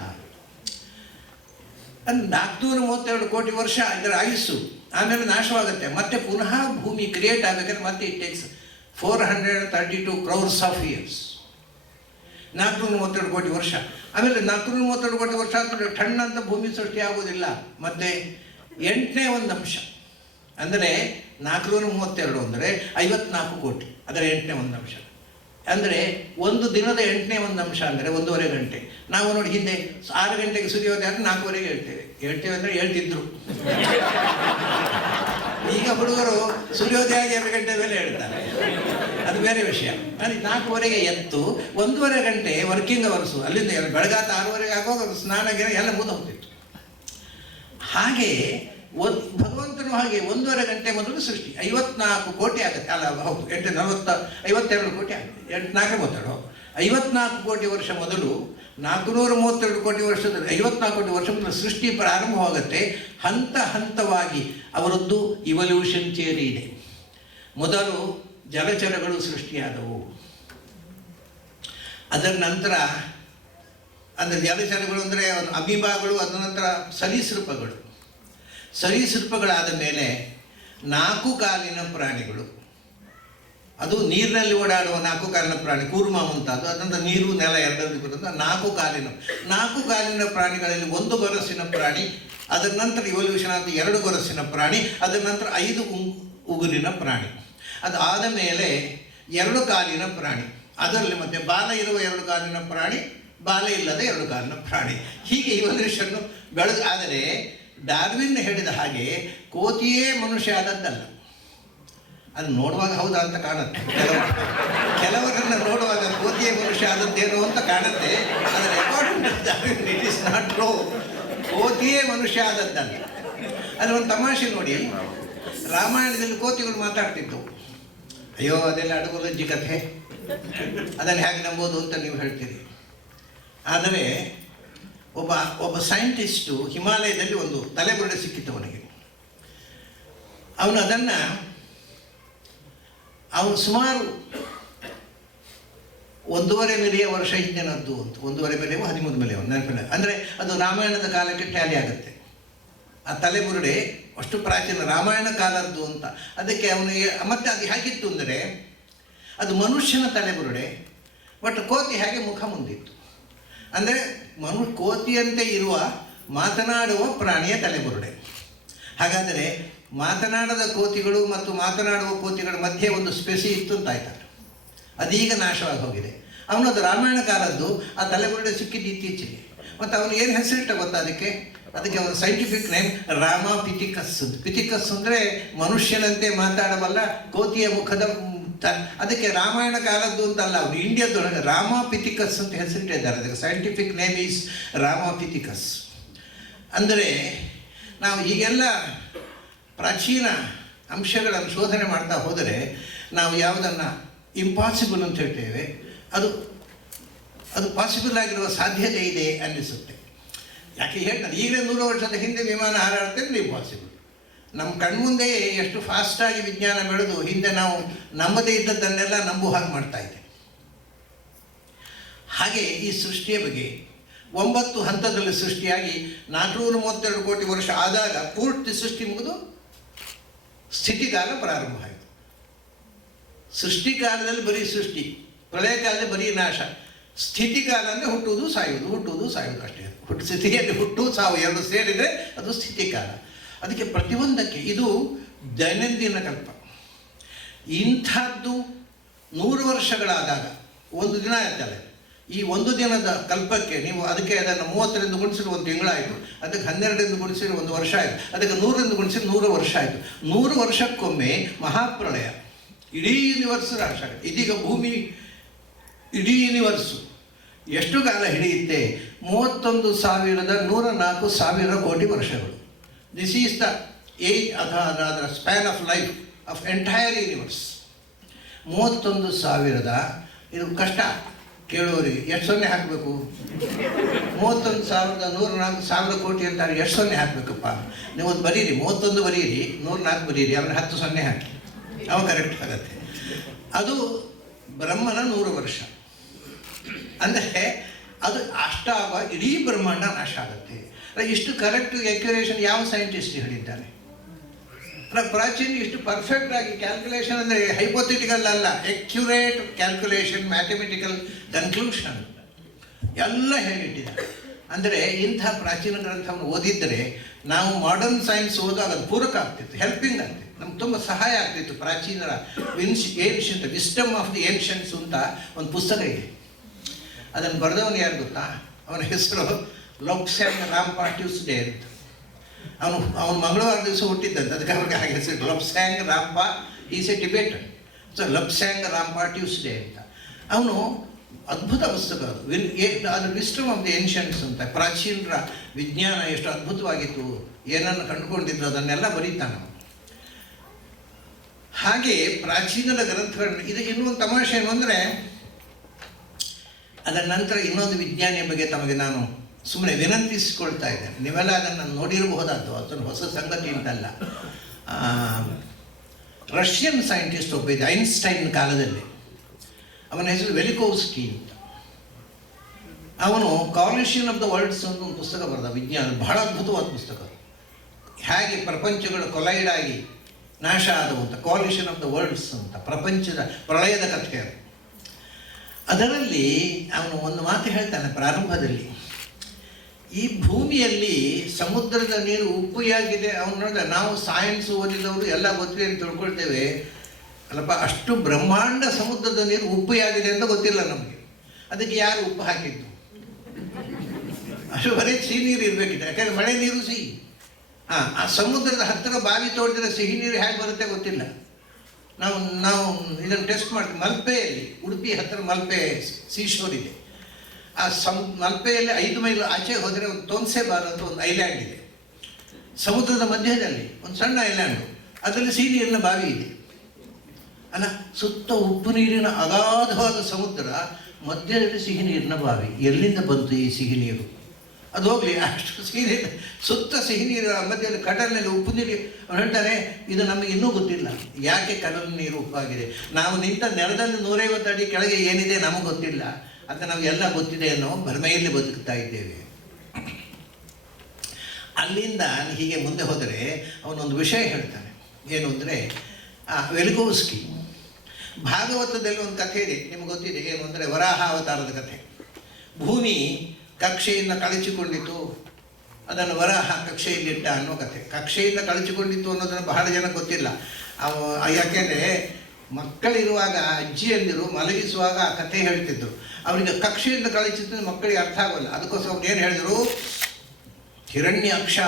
432 ಕೋಟಿ ವರ್ಷ ಇದರ ಆಯುಸ್ಸು. ಆಮೇಲೆ ನಾಶವಾಗುತ್ತೆ, ಮತ್ತೆ ಪುನಃ ಭೂಮಿ ಕ್ರಿಯೇಟ್ ಆಗಬೇಕಾದ್ರೆ ಮತ್ತೆ it takes 432 crores of years. 432 ಕೋಟಿ ವರ್ಷ. ಆಮೇಲೆ 432 ಕೋಟಿ ವರ್ಷ ಆದ್ಮೇಲೆ ಟಣ್ಣ ಅಂತ ಭೂಮಿ ಸೃಷ್ಟಿ ಆಗೋದಿಲ್ಲ. ಮತ್ತೆ 8ನೇ ಒಂದು ಅಂಶ ಅಂದರೆ 432 ಅಂದರೆ 54 ಕೋಟಿ, ಅದರ 8ನೇ ಒಂದು ಅಂಶ. ಅಂದರೆ ಒಂದು ದಿನದ 8ನೇ ಒಂದು ಅಂಶ ಅಂದರೆ 1.5 ಗಂಟೆ. ನಾವು ನೋಡಿ ಹಿಂದೆ 6 ಗಂಟೆಗೆ ಸೂರ್ಯೋದಯ ಆದರೆ 4:15 ಹೇಳ್ತೇವೆ ಅಂದರೆ ಹೇಳ್ತಿದ್ರು. ಈಗ ಹುಡುಗರು ಸೂರ್ಯೋದಯ 2 ಗಂಟೆ ಮೇಲೆ ಹೇಳ್ತಾರೆ, ಅದು ಬೇರೆ ವಿಷಯ. ಅಲ್ಲಿ 4:15 ಎದ್ದು 1.5 ಗಂಟೆ ವರ್ಕಿಂಗ್ ಅವರ್ಸು. ಅಲ್ಲಿಂದ ಬೆಳಗಾತ 6:30 ಆಗುವಾಗ ಸ್ನಾನ ಗಿನ ಎಲ್ಲ ಮುಗಿದು ಹೋಗ್ತಿತ್ತು. ಹಾಗೆ ಭಗವಂತನು ಹಾಗೆ 1.5 ಗಂಟೆ ಮೊದಲು ಸೃಷ್ಟಿ 54 ಕೋಟಿ ಆಗುತ್ತೆ. ಅಲ್ಲ ಹೌದು, 52 ಕೋಟಿ ಆಗುತ್ತೆ. 432 54 ಕೋಟಿ ವರ್ಷ ಮೊದಲು, 432 ಕೋಟಿ ವರ್ಷದಲ್ಲಿ 54 ಕೋಟಿ ವರ್ಷ ಮೊದಲು ಸೃಷ್ಟಿ ಪ್ರಾರಂಭವಾಗುತ್ತೆ. ಹಂತ ಹಂತವಾಗಿ ಅವರದ್ದು ಇವಲ್ಯೂಷನ್ ಥಿಯರಿ ಇದೆ. ಮೊದಲು ಜಲಚರಗಳು ಸೃಷ್ಟಿಯಾದವು, ಅದರ ನಂತರ ಅಂದರೆ ಜಲಚರಗಳು ಅಂದರೆ ಅಮೀಬಾಗಳು, ಅದರ ನಂತರ ಸರೀಸೃಪಗಳಾದ ಮೇಲೆ 4 ಕಾಲಿನ ಪ್ರಾಣಿಗಳು, ಅದು ನೀರಿನಲ್ಲಿ ಓಡಾಡುವ 4 ಕಾಲಿನ ಪ್ರಾಣಿ, ಕೂರ್ಮ ಮುಂತಾದ. ಅದರಿಂದ ನೀರು ನೆಲ ಎರಡರಲ್ಲಿ ಬರೋದು 4 ಕಾಲಿನ ಪ್ರಾಣಿಗಳಲ್ಲಿ 1 ಗೊರಸಿನ ಪ್ರಾಣಿ, ಅದರ ನಂತರ ಇವಲ್ಯೂಷನ್ ಆದ 2 ಗೊರಸಿನ ಪ್ರಾಣಿ, ಅದರ ನಂತರ 5 ಉಗುರಿನ ಪ್ರಾಣಿ. ಅದು ಆದ ಮೇಲೆ 2 ಕಾಲಿನ ಪ್ರಾಣಿ, ಅದರಲ್ಲಿ ಮತ್ತೆ ಬಾಲ ಇರುವ 2 ಕಾಲಿನ ಪ್ರಾಣಿ, ಬಾಲ ಇಲ್ಲದ 2 ಕಾಲಿನ ಪ್ರಾಣಿ. ಹೀಗೆ ಇವಲ್ಯೂಷನ್ನು ಬೆಳೆದು. ಆದರೆ ಡಾರ್ವಿನ್ ಹೇಳಿದ ಹಾಗೆ ಕೋತಿಯೇ ಮನುಷ್ಯ ಆದದ್ದಲ್ಲ. ಅದು ನೋಡುವಾಗ ಹೌದಾ ಅಂತ ಕಾಣುತ್ತೆ, ಕೆಲವರನ್ನು ನೋಡುವಾಗ ಕೋತಿಯೇ ಮನುಷ್ಯ ಆದದ್ದೇನೋ ಅಂತ ಕಾಣುತ್ತೆ. ಆದರೆ according to Darwin it is not true. ಕೋತಿಯೇ ಮನುಷ್ಯ ಆದದ್ದಲ್ಲ. ಅದು ಒಂದು ತಮಾಷೆ ನೋಡಿ, ರಾಮಾಯಣದಲ್ಲಿ ಕೋತಿಗಳು ಮಾತಾಡ್ತಿದ್ದವು. ಅಯ್ಯೋ ಅದೆಲ್ಲ ಅಡಗುಲಜ್ಜಿ ಕಥೆ, ಅದನ್ನು ಹೇಗೆ ನಂಬೋದು ಅಂತ ನೀವು ಹೇಳ್ತೀರಿ. ಆದರೆ ಒಬ್ಬ ಸೈಂಟಿಸ್ಟು ಹಿಮಾಲಯದಲ್ಲಿ ಒಂದು ತಲೆಬುರುಡೆ ಸಿಕ್ಕಿತ್ತು ಅವನಿಗೆ. ಅವನು ಸುಮಾರು 1.5 ಮಿಲಿಯನ್ ವರ್ಷ ಹಿಂದಿನದ್ದು ಅಂತ. 1.5 ಮಿಲಿಯನ್ 13 ಮಿಲಿಯನ್ ನೆನಪಿಲ್ಲ. ಅಂದರೆ ಅದು ರಾಮಾಯಣದ ಕಾಲಕ್ಕೆ ಟ್ಯಾಲಿ ಆಗುತ್ತೆ. ಆ ತಲೆಬುರುಡೆ ಅಷ್ಟು ಪ್ರಾಚೀನ ರಾಮಾಯಣ ಕಾಲದ್ದು ಅಂತ. ಅದಕ್ಕೆ ಅವನಿಗೆ ಮತ್ತೆ ಅದು ಹೇಗಿತ್ತು ಅಂದರೆ, ಅದು ಮನುಷ್ಯನ ತಲೆಬುರುಡೆ, ಬಟ್ ಕೋತಿ ಹಾಗೆ ಮುಖ ಮುಂದಿತ್ತು. ಅಂದರೆ ಕೋತಿಯಂತೆ ಇರುವ ಮಾತನಾಡುವ ಪ್ರಾಣಿಯ ತಲೆಬುರುಡೆ. ಹಾಗಾದರೆ ಮಾತನಾಡದ ಕೋತಿಗಳು ಮತ್ತು ಮಾತನಾಡುವ ಕೋತಿಗಳ ಮಧ್ಯೆ ಒಂದು ಸ್ಪೆಸಿ ಇತ್ತು ಅಂತ ಆಯ್ತಲ್ಲ. ಅದೀಗ ನಾಶವಾಗಿ ಹೋಗಿದೆ. ಅವನದು ರಾಮಾಯಣ ಕಾಲದ್ದು. ಆ ತಲೆಬುರುಡೆ ಸಿಕ್ಕಿದ್ದು ಇತ್ತೀಚೆಗೆ. ಮತ್ತು ಅವನು ಏನು ಹೆಸರಿಟ್ಟ ಗೊತ್ತಾ ಅದಕ್ಕೆ ಅವನ ಸೈಂಟಿಫಿಕ್ ನೇಮ್ ರಾಮಾ ಪಿಥಿಕಸ್. ಪಿಥಿಕಸ್ ಅಂದರೆ ಮನುಷ್ಯನಂತೆ ಮಾತಾಡಬಲ್ಲ ಕೋತಿಯ ಮುಖದ ಅದಕ್ಕೆ ರಾಮಾಯಣ ಕಾಲದ್ದು ಅಂತಲ್ಲ, ಅವರು ಇಂಡಿಯಾದೊಳಗೆ ರಾಮಾಪಿಥಿಕಸ್ ಅಂತ ಹೆಸರಿಟ್ಟಿದ್ದಾರೆ. ಅದಕ್ಕೆ ಸೈಂಟಿಫಿಕ್ ನೇಮ್ ಈಸ್ ರಾಮಾಪಿಥಿಕಸ್. ಅಂದರೆ ನಾವು ಈಗೆಲ್ಲ ಪ್ರಾಚೀನ ಅಂಶಗಳನ್ನು ಶೋಧನೆ ಮಾಡ್ತಾ ಹೋದರೆ ನಾವು ಯಾವುದನ್ನು ಇಂಪಾಸಿಬಲ್ ಅಂತ ಹೇಳ್ತೇವೆ ಅದು ಪಾಸಿಬಲ್ ಆಗಿರುವ ಸಾಧ್ಯತೆ ಇದೆ ಅನ್ನಿಸುತ್ತೆ. ಯಾಕೆ ಹೇಳ್ತಾರೆ, ಈಗಲೇ 100 ವರ್ಷದ ಹಿಂದೆ ವಿಮಾನ ಹಾರಾಡ್ತಿದ್ರೆ ಇಂಪಾಸಿಬಲ್. ನಮ್ಮ ಕಣ್ಮುಂದೆ ಎಷ್ಟು ಫಾಸ್ಟಾಗಿ ವಿಜ್ಞಾನ ಬೆಳೆದು ಹಿಂದೆ ನಾವು ನಂಬದೇ ಇದ್ದದ್ದನ್ನೆಲ್ಲ ನಂಬುವ ಹಾಗೆ ಮಾಡ್ತಾ ಇದೆ. ಹಾಗೆ ಈ ಸೃಷ್ಟಿಯ ಬಗ್ಗೆ 9 ಹಂತದಲ್ಲಿ ಸೃಷ್ಟಿಯಾಗಿ 432 ಕೋಟಿ ವರ್ಷ ಆದಾಗ ಪೂರ್ತಿ ಸೃಷ್ಟಿ ಮುಗಿದು ಸ್ಥಿತಿಕಾಲ ಪ್ರಾರಂಭ ಆಯಿತು. ಸೃಷ್ಟಿಕಾಲದಲ್ಲಿ ಬರೀ ಸೃಷ್ಟಿ, ಪ್ರಳಯ ಕಾಲದಲ್ಲಿ ಬರೀ ನಾಶ, ಸ್ಥಿತಿಕಾಲ ಅಂದರೆ ಹುಟ್ಟುವುದು ಸಾಯುವುದು ಅಷ್ಟೇ. ಸ್ಥಿತಿಯಲ್ಲಿ ಹುಟ್ಟು ಸಾವು ಎರಡು ಸೇರಿದರೆ ಅದು ಸ್ಥಿತಿಕಾಲ. ಅದಕ್ಕೆ ಪ್ರತಿಯೊಂದಕ್ಕೆ ಇದು ದೈನಂದಿನ ಕಲ್ಪ. ಇಂಥದ್ದು 100 ವರ್ಷಗಳಾದಾಗ ಒಂದು ದಿನ ಆಯ್ತಲ್ಲ, ಈ ಒಂದು ದಿನದ ಕಲ್ಪಕ್ಕೆ ನೀವು ಅದಕ್ಕೆ ಅದನ್ನು 30ರಿಂದ ಗುಣಿಸಿದ್ರೆ 1 ತಿಂಗಳಾಯಿತು, ಅದಕ್ಕೆ 12ರಿಂದ ಗುಣಿಸಿದ್ರೆ 1 ವರ್ಷ ಆಯಿತು, ಅದಕ್ಕೆ 100ರಿಂದ ಗುಣಿಸಿದ್ರೆ 100 ವರ್ಷ ಆಯಿತು. 100 ವರ್ಷಕ್ಕೊಮ್ಮೆ ಮಹಾಪ್ರಳಯ ಇಡೀ ಯೂನಿವರ್ಸ್ ನಾಶ ಆಗುತ್ತೆ. ಇದೀಗ ಭೂಮಿ ಇಡೀ ಯೂನಿವರ್ಸು ಎಷ್ಟು ಕಾಲ ಹಿಡಿಯುತ್ತೆ? 31,104,000 ಕೋಟಿ ವರ್ಷಗಳು. ದಿಸ್ ಈಸ್ ದ ಏಜ್ ಅಥವಾ ಅದರ span of life of entire universe. 31,000 ಇದು ಕಷ್ಟ ಕೇಳುವವರಿಗೆ. ಎಷ್ಟು ಸೊನ್ನೆ ಹಾಕಬೇಕು? 31,104,000 ಕೋಟಿ ಅಂತಾರೆ. ಎಷ್ಟು ಸೊನ್ನೆ ಹಾಕಬೇಕಪ್ಪ? ನೀವು ಒಂದು ಬರೀರಿ, 31 ಬರೀರಿ, 104 ಬರೀರಿ, ಆಮೇಲೆ 10 ಸೊನ್ನೆ ಹಾಕಿ, ಅವು ಕರೆಕ್ಟ್ ಆಗುತ್ತೆ. ಅದು ಬ್ರಹ್ಮನ 100 ವರ್ಷ. ಅಂದರೆ ಅದು ಅಷ್ಟಾಗ ಇಡೀ ಬ್ರಹ್ಮಾಂಡ ನಾಶ ಆಗುತ್ತೆ. ಇಷ್ಟು ಕರೆಕ್ಟ್ ಎಕ್ಯುರೇಷನ್ ಯಾವ ಸೈಂಟಿಸ್ಟ್ ಹೇಳಿದ್ದಾನೆ? ಪ್ರಾಚೀನ ಇಷ್ಟು ಪರ್ಫೆಕ್ಟ್ ಆಗಿ ಕ್ಯಾಲ್ಕುಲೇಷನ್ ಅಂದರೆ ಹೈಪೋಥೆಟಿಕಲ್ ಅಲ್ಲ, ಎಕ್ಯುರೇಟ್ ಕ್ಯಾಲ್ಕುಲೇಷನ್, ಮ್ಯಾಥಮೆಟಿಕಲ್ ಕನ್ಕ್ಲೂಷನ್ ಎಲ್ಲ ಹೇಳಿಟ್ಟಿದ್ದಾರೆ. ಅಂದರೆ ಇಂಥ ಪ್ರಾಚೀನ ಗ್ರಂಥವನ್ನು ಓದಿದ್ದರೆ ನಾವು ಮಾಡರ್ನ್ ಸೈನ್ಸ್ ಓದಾಗ ಅದು ಪೂರಕ ಆಗ್ತಿತ್ತು, ಹೆಲ್ಪಿಂಗ್ ಆಗ್ತಿತ್ತು, ನಮ್ಗೆ ತುಂಬ ಸಹಾಯ ಆಗ್ತಿತ್ತು. ಪ್ರಾಚೀನರ ಏನ್ಷಂಟ್ ವಿಸ್ಡಮ್ ಆಫ್ ದಿ ಏನ್ಷಂಟ್ಸ್ ಅಂತ ಒಂದು ಪುಸ್ತಕ ಇದೆ. ಅದನ್ನು ಬರೆದವನು ಯಾರು ಗೊತ್ತಾ? ಅವನ ಹೆಸರು ಲೊಬ್ಸಾಂಗ್ ರಾಂಪಾ ಟ್ಯೂಸ್ಡೇ ಅಂತ. ಅವನು ಮಂಗಳವಾರ ದಿವಸ ಹುಟ್ಟಿದ್ದಂತೆ, ಅದಕ್ಕೆ ಅವ್ರಿಗೆ ಹಾಗೆ ಹೆಸರು Lobsang Rampa. Is a Tibetan. So Lobsang Rampa Tuesday ಅಂತ. ಅವನು ಅದ್ಭುತ ಪುಸ್ತಕ ಅದು. ಅದು ವಿಸ್ಡಮ್ ಆಫ್ ದಿ ಏನ್ಷಂಟ್ಸ್ ಅಂತ. ಪ್ರಾಚೀನರ ವಿಜ್ಞಾನ ಎಷ್ಟು ಅದ್ಭುತವಾಗಿತ್ತು, ಏನನ್ನು ಕಂಡುಕೊಂಡಿದ್ರು ಅದನ್ನೆಲ್ಲ ಬರೀತಾನೆ. ಹಾಗೆ ಪ್ರಾಚೀನರ ಗ್ರಂಥಗಳನ್ನ ಇದು ಇನ್ನೊಂದು ತಮಾಷೆ ಏನು ಅಂದರೆ, ಅದರ ನಂತರ ಇನ್ನೊಂದು ವಿಜ್ಞಾನಿಯ ಬಗ್ಗೆ ತಮಗೆ ನಾನು ಸುಮ್ಮನೆ ವಿನಂತಿಸಿಕೊಳ್ತಾ ಇದ್ದೇನೆ. ನೀವೆಲ್ಲ ಅದನ್ನು ನೋಡಿರಬಹುದಾದ್ದು, ಅದನ್ನು ಹೊಸ ಸಂಗತಿ ಅಂತಲ್ಲ. ರಷ್ಯನ್ ಸೈಂಟಿಸ್ಟ್ ಒಬ್ಬ ಇದೆ, ಐನ್ಸ್ಟೈನ್ ಕಾಲದಲ್ಲಿ. ಅವನ ಹೆಸರು ವೆಲಿಕೋವ್ಸ್ಕಿ ಅಂತ. ಅವನು ಕಾಲಿಷನ್ ಆಫ್ ದ ವರ್ಲ್ಡ್ಸ್ ಅಂತ ಒಂದು ಪುಸ್ತಕ ಬರೆದ, ವಿಜ್ಞಾನ, ಬಹಳ ಅದ್ಭುತವಾದ ಪುಸ್ತಕ. ಹೇಗೆ ಪ್ರಪಂಚಗಳು ಕೊಲೈಡ್ ಆಗಿ ನಾಶ ಆದವು ಅಂತ, ಕಾಲಿಷನ್ ಆಫ್ ದ ವರ್ಲ್ಡ್ಸ್ ಅಂತ, ಪ್ರಪಂಚದ ಪ್ರಳಯದ ಕಥೆ ಅದು. ಅದರಲ್ಲಿ ಅವನು ಒಂದು ಮಾತು ಹೇಳ್ತಾನೆ ಪ್ರಾರಂಭದಲ್ಲಿ, ಈ ಭೂಮಿಯಲ್ಲಿ ಸಮುದ್ರದ ನೀರು ಉಪ್ಪುಯಾಗಿದೆ. ಅವನು ನೋಡಿದ್ರೆ ನಾವು ಸೈನ್ಸ್ ಓದಿದವರು ಎಲ್ಲ ಗೊತ್ತಿದೆ ಅಂತ ತಿಳ್ಕೊಳ್ತೇವೆ. ಅಲ್ಲಪ್ಪ, ಅಷ್ಟು ಬ್ರಹ್ಮಾಂಡ ಸಮುದ್ರದ ನೀರು ಉಪ್ಪುಯಾಗಿದೆ ಅಂತ ಗೊತ್ತಿಲ್ಲ ನಮಗೆ. ಅದಕ್ಕೆ ಯಾರು ಉಪ್ಪು ಹಾಕಿದ್ದು? ಅಷ್ಟು ಬರೀ ಸಿಹಿ ನೀರು ಇರಬೇಕಿತ್ತು, ಯಾಕಂದರೆ ಮಳೆ ನೀರು ಸಿಹಿ. ಆ ಸಮುದ್ರದ ಹತ್ತಿರ ಬಾವಿ ತೋಡಿದ್ರೆ ಸಿಹಿ ನೀರು ಹೇಗೆ ಬರುತ್ತೆ ಗೊತ್ತಿಲ್ಲ. ನಾವು ಇದನ್ನು ಟೆಸ್ಟ್ ಮಾಡ್ತೀವಿ. ಮಲ್ಪೆಯಲ್ಲಿ, ಉಡುಪಿ ಹತ್ತಿರ ಮಲ್ಪೆ ಸೀಶೋರ್ ಇದೆ. ಆ ಮಲ್ಪೆಯಲ್ಲಿ 5 ಮೈಲ್ ಆಚೆ ಹೋದರೆ ಒಂದು ತೊನ್ಸೆಬಾರ್ ಅಂತ ಒಂದು ಐಲ್ಯಾಂಡ್ ಇದೆ. ಸಮುದ್ರದ ಮಧ್ಯದಲ್ಲಿ ಒಂದು ಸಣ್ಣ ಐಲ್ಯಾಂಡು, ಅದರಲ್ಲಿ ಸಿಹಿ ನೀರಿನ ಬಾವಿ ಇದೆ ಅಲ್ಲ. ಸುತ್ತ ಉಪ್ಪು ನೀರಿನ ಅಗಾಧವಾದ ಸಮುದ್ರ, ಮಧ್ಯದಲ್ಲಿ ಸಿಹಿ ನೀರಿನ ಬಾವಿ. ಎಲ್ಲಿಂದ ಬಂತು ಈ ಸಿಹಿ ನೀರು? ಅದು ಹೋಗಲಿ, ಅಷ್ಟು ಸಿಹಿ ನೀರು, ಸುತ್ತ ಸಿಹಿ ನೀರು, ಮಧ್ಯದಲ್ಲಿ ಕಡಲಿನಲ್ಲಿ ಉಪ್ಪು ನೀರು. ಅವ್ರು ಹೇಳ್ತಾರೆ, ಇದು ನಮಗೆ ಇನ್ನೂ ಗೊತ್ತಿಲ್ಲ ಯಾಕೆ ಕಡಲ ನೀರು ಉಪ್ಪಾಗಿದೆ. ನಾವು ನಿಂತ ನೆಲದಲ್ಲಿ 150 ಅಡಿ ಕೆಳಗೆ ಏನಿದೆ ನಮಗೆ ಗೊತ್ತಿಲ್ಲ, ಅಂತ ನಾವು ಎಲ್ಲ ಗೊತ್ತಿದೆ ಅನ್ನೋ ಭ್ರಮೆಯಲ್ಲಿ ಬದುಕ್ತಾ ಇದ್ದೇವೆ. ಅಲ್ಲಿಂದ ಹೀಗೆ ಮುಂದೆ ಹೋದರೆ ಅವನೊಂದು ವಿಷಯ ಹೇಳ್ತಾನೆ. ಏನು ಅಂದರೆ, ವೆಲಿಕೋವ್ಸ್ಕಿ ಭಾಗವತದಲ್ಲಿ ಒಂದು ಕಥೆ ಇದೆ, ನಿಮ್ಗೆ ಗೊತ್ತಿದೆ. ಏನು ಅಂದರೆ, ವರಾಹ ಅವತಾರದ ಕಥೆ. ಭೂಮಿ ಕಕ್ಷೆಯಿಂದ ಕಳಚಿಕೊಂಡಿತು, ಅದನ್ನು ವರಾಹ ಕಕ್ಷೆಯಲ್ಲಿಟ್ಟ ಅನ್ನೋ ಕಥೆ. ಕಕ್ಷೆಯಿಂದ ಕಳಚಿಕೊಂಡಿತ್ತು ಅನ್ನೋದನ್ನು ಬಹಳ ಜನ ಗೊತ್ತಿಲ್ಲ. ಯಾಕೆಂದರೆ ಮಕ್ಕಳಿರುವಾಗ ಅಜ್ಜಿಯಂದಿರು ಮಲಗಿಸುವಾಗ ಆ ಕಥೆ ಹೇಳ್ತಿದ್ರು. ಅವರಿಗೆ ಕಕ್ಷೆಯಿಂದ ಕಳಚಿದ್ದು ಮಕ್ಕಳಿಗೆ ಅರ್ಥ ಆಗೋಲ್ಲ. ಅದಕ್ಕೋಸ್ಕರ ಅವ್ರು ಏನು ಹೇಳಿದರು, ಹಿರಣ್ಯಾಕ್ಷ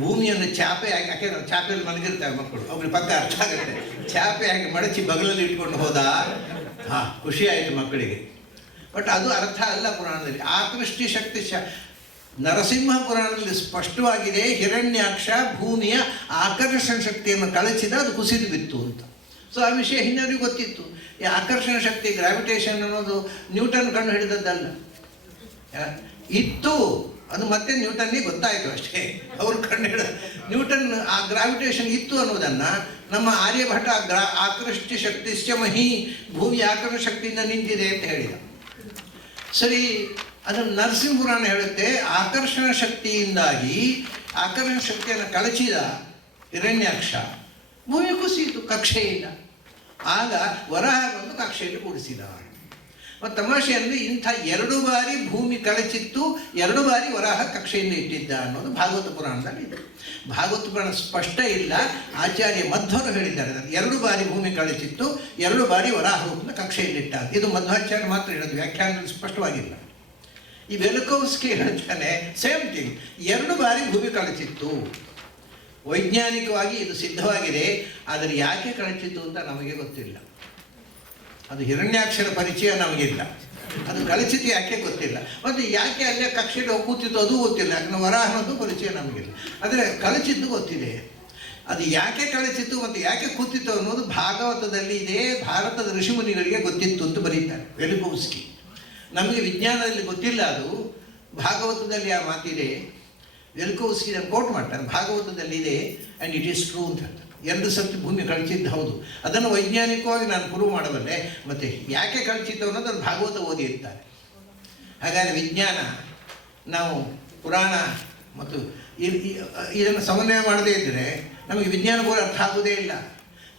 ಭೂಮಿಯನ್ನು ಚಾಪೆ ಹಾಕಿ, ಯಾಕೆ ಚಾಪೆಯಲ್ಲಿ ಮಲಗಿರ್ತಾರೆ ಮಕ್ಕಳು, ಅವ್ರಿಗೆ ಪಕ್ಕ ಅರ್ಥ ಆಗುತ್ತೆ. ಚಾಪೆ ಹಾಕಿ ಮಡಚಿ ಬಗಲಲ್ಲಿ ಇಟ್ಕೊಂಡು ಹೋದ, ಹಾಂ ಖುಷಿ ಆಯಿತು ಮಕ್ಕಳಿಗೆ. ಬಟ್ ಅದು ಅರ್ಥ ಅಲ್ಲ ಪುರಾಣದಲ್ಲಿ. ಆಕೃಷ್ಟಿ ಶಕ್ತಿ ನರಸಿಂಹ ಪುರಾಣದಲ್ಲಿ ಸ್ಪಷ್ಟವಾಗಿದೆ, ಹಿರಣ್ಯಾಕ್ಷ ಭೂಮಿಯ ಆಕರ್ಷಣ ಶಕ್ತಿಯನ್ನು ಕಳಚಿದ, ಅದು ಕುಸಿದು ಬಿತ್ತು ಅಂತ. ಸೊ ಆ ವಿಷಯ ಹಿಂದವರಿಗೆ ಗೊತ್ತಿತ್ತು. ಈ ಆಕರ್ಷಣ ಶಕ್ತಿ, ಗ್ರಾವಿಟೇಷನ್ ಅನ್ನೋದು ನ್ಯೂಟನ್ ಕಂಡು ಹಿಡಿದದ್ದಲ್ಲ, ಇತ್ತು. ಅದು ಮತ್ತೆ ನ್ಯೂಟನ್ಗೆ ಗೊತ್ತಾಯಿತು ಅಷ್ಟೇ, ಅವರು ಕಂಡು ಹಿಡಿದ ನ್ಯೂಟನ್ ಆ ಗ್ರಾವಿಟೇಷನ್ ಇತ್ತು ಅನ್ನೋದನ್ನು ನಮ್ಮ ಆರ್ಯಭಟ ಆಕೃಷ್ಟಿ ಶಕ್ತಿಶ್ಚ ಮಹಿ, ಭೂಮಿ ಆಕರ್ಷಣ ಶಕ್ತಿಯಿಂದ ನಿಂತಿದೆ ಅಂತ ಹೇಳಿದ. ಸರಿ, ಅದನ್ನು ನರಸಿಂಹ ಪುರಾಣ ಹೇಳುತ್ತೆ, ಆಕರ್ಷಣ ಶಕ್ತಿಯಿಂದಾಗಿ ಆಕರ್ಷಣ ಶಕ್ತಿಯನ್ನು ಕಳಚಿದ ಹಿರಣ್ಯಾಕ್ಷ ಭೂಮಿ ಕುಸಿಯಿತು ಕಕ್ಷೆಯಿಂದ. ಆಗ ವರಾಹ ಬಂದು ಕಕ್ಷೆಯಲ್ಲಿ ಕೂಡಿಸಿದ. ಮತ್ತು ತಮಾಷೆ ಅಂದರೆ ಇಂಥ 2 ಬಾರಿ ಭೂಮಿ ಕಳಚಿತ್ತು, 2 ಬಾರಿ ವರಾಹ ಕಕ್ಷೆಯನ್ನು ಇಟ್ಟಿದ್ದ ಅನ್ನೋದು ಭಾಗವತ ಪುರಾಣದಲ್ಲಿ ಇದೆ. ಭಾಗವತ ಪುರಾಣ ಸ್ಪಷ್ಟ ಇಲ್ಲ, ಆಚಾರ್ಯ ಮಧ್ವರು ಹೇಳಿದ್ದಾರೆ 2 ಬಾರಿ ಭೂಮಿ ಕಳಚಿತ್ತು, 2 ಬಾರಿ ವರಾಹ ರೂಪದ ಕಕ್ಷೆಯಲ್ಲಿಟ್ಟ. ಇದು ಮಧ್ವಾಚಾರ್ಯ ಮಾತ್ರ ಹೇಳೋದು, ವ್ಯಾಖ್ಯಾನದಲ್ಲಿ ಸ್ಪಷ್ಟವಾಗಿಲ್ಲ. ಈ ವೆಲುಕೋವ್ಸ್ಕಿ ಹೇಳ್ತಾನೆ ಸೇಮ್ ಥಿಂಗ್, 2 ಬಾರಿ ಭೂಮಿ ಕಳಚಿತ್ತು. ವೈಜ್ಞಾನಿಕವಾಗಿ ಇದು ಸಿದ್ಧವಾಗಿದೆ, ಆದರೆ ಯಾಕೆ ಕಳಚಿತ್ತು ಅಂತ ನಮಗೆ ಗೊತ್ತಿಲ್ಲ. ಅದು ಹಿರಣ್ಯಾಕ್ಷರ ಪರಿಚಯ ನಮಗಿಲ್ಲ, ಅದು ಕಳಚಿತು ಯಾಕೆ ಗೊತ್ತಿಲ್ಲ. ಮತ್ತು ಯಾಕೆ ಅಲ್ಲೇ ಕಕ್ಷೆಯಲ್ಲಿ ಕೂತಿತ್ತು ಅದು ಗೊತ್ತಿಲ್ಲ, ಯಾಕಂದ್ರೆ ವರಾಹನದ್ದು ಪರಿಚಯ ನಮಗಿಲ್ಲ. ಆದರೆ ಕಳಚಿದ್ದು ಗೊತ್ತಿದೆ. ಅದು ಯಾಕೆ ಕಳಚಿತ್ತು ಮತ್ತು ಯಾಕೆ ಕೂತಿತ್ತು ಅನ್ನೋದು ಭಾಗವತದಲ್ಲಿ ಇದೆ. ಭಾರತದ ಋಷಿಮುನಿಗಳಿಗೆ ಗೊತ್ತಿತ್ತು ಅಂತ ಬರೀತಾರೆ ವೆಲುಕೋವ್ಸ್ಕಿ. ನಮಗೆ ವಿಜ್ಞಾನದಲ್ಲಿ ಗೊತ್ತಿಲ್ಲ, ಅದು ಭಾಗವತದಲ್ಲಿ ಆ ಮಾತಿದೆ. ವೆಲುಕೋವ್ಸ್ಕಿ ಕೋಟ್ ಮಾಡ್ತಾರೆ, ಭಾಗವತದಲ್ಲಿದೆ ಆ್ಯಂಡ್ ಇಟ್ ಈಸ್ ಟ್ರೂ ಅಂತ ಹೇಳ್ತಾರೆ. 2 ಸರ್ತಿ ಭೂಮಿ ಕಳಚಿದ್ದು ಹೌದು, ಅದನ್ನು ವೈಜ್ಞಾನಿಕವಾಗಿ ನಾನು ಪ್ರೂವ್ ಮಾಡಬಲ್ಲೆ. ಮತ್ತು ಯಾಕೆ ಕಳಚಿತ್ತು ಅನ್ನೋದನ್ನು ಭಾಗವತ ಓದಿ ಇರ್ತಾರೆ. ಹಾಗಾದರೆ ವಿಜ್ಞಾನ, ನಾವು ಪುರಾಣ ಮತ್ತು ಇದನ್ನು ಸಮನ್ವಯ ಮಾಡದೇ ಇದ್ದರೆ ನಮಗೆ ವಿಜ್ಞಾನ ಕೂಡ ಅರ್ಥ ಆಗೋದೇ ಇಲ್ಲ.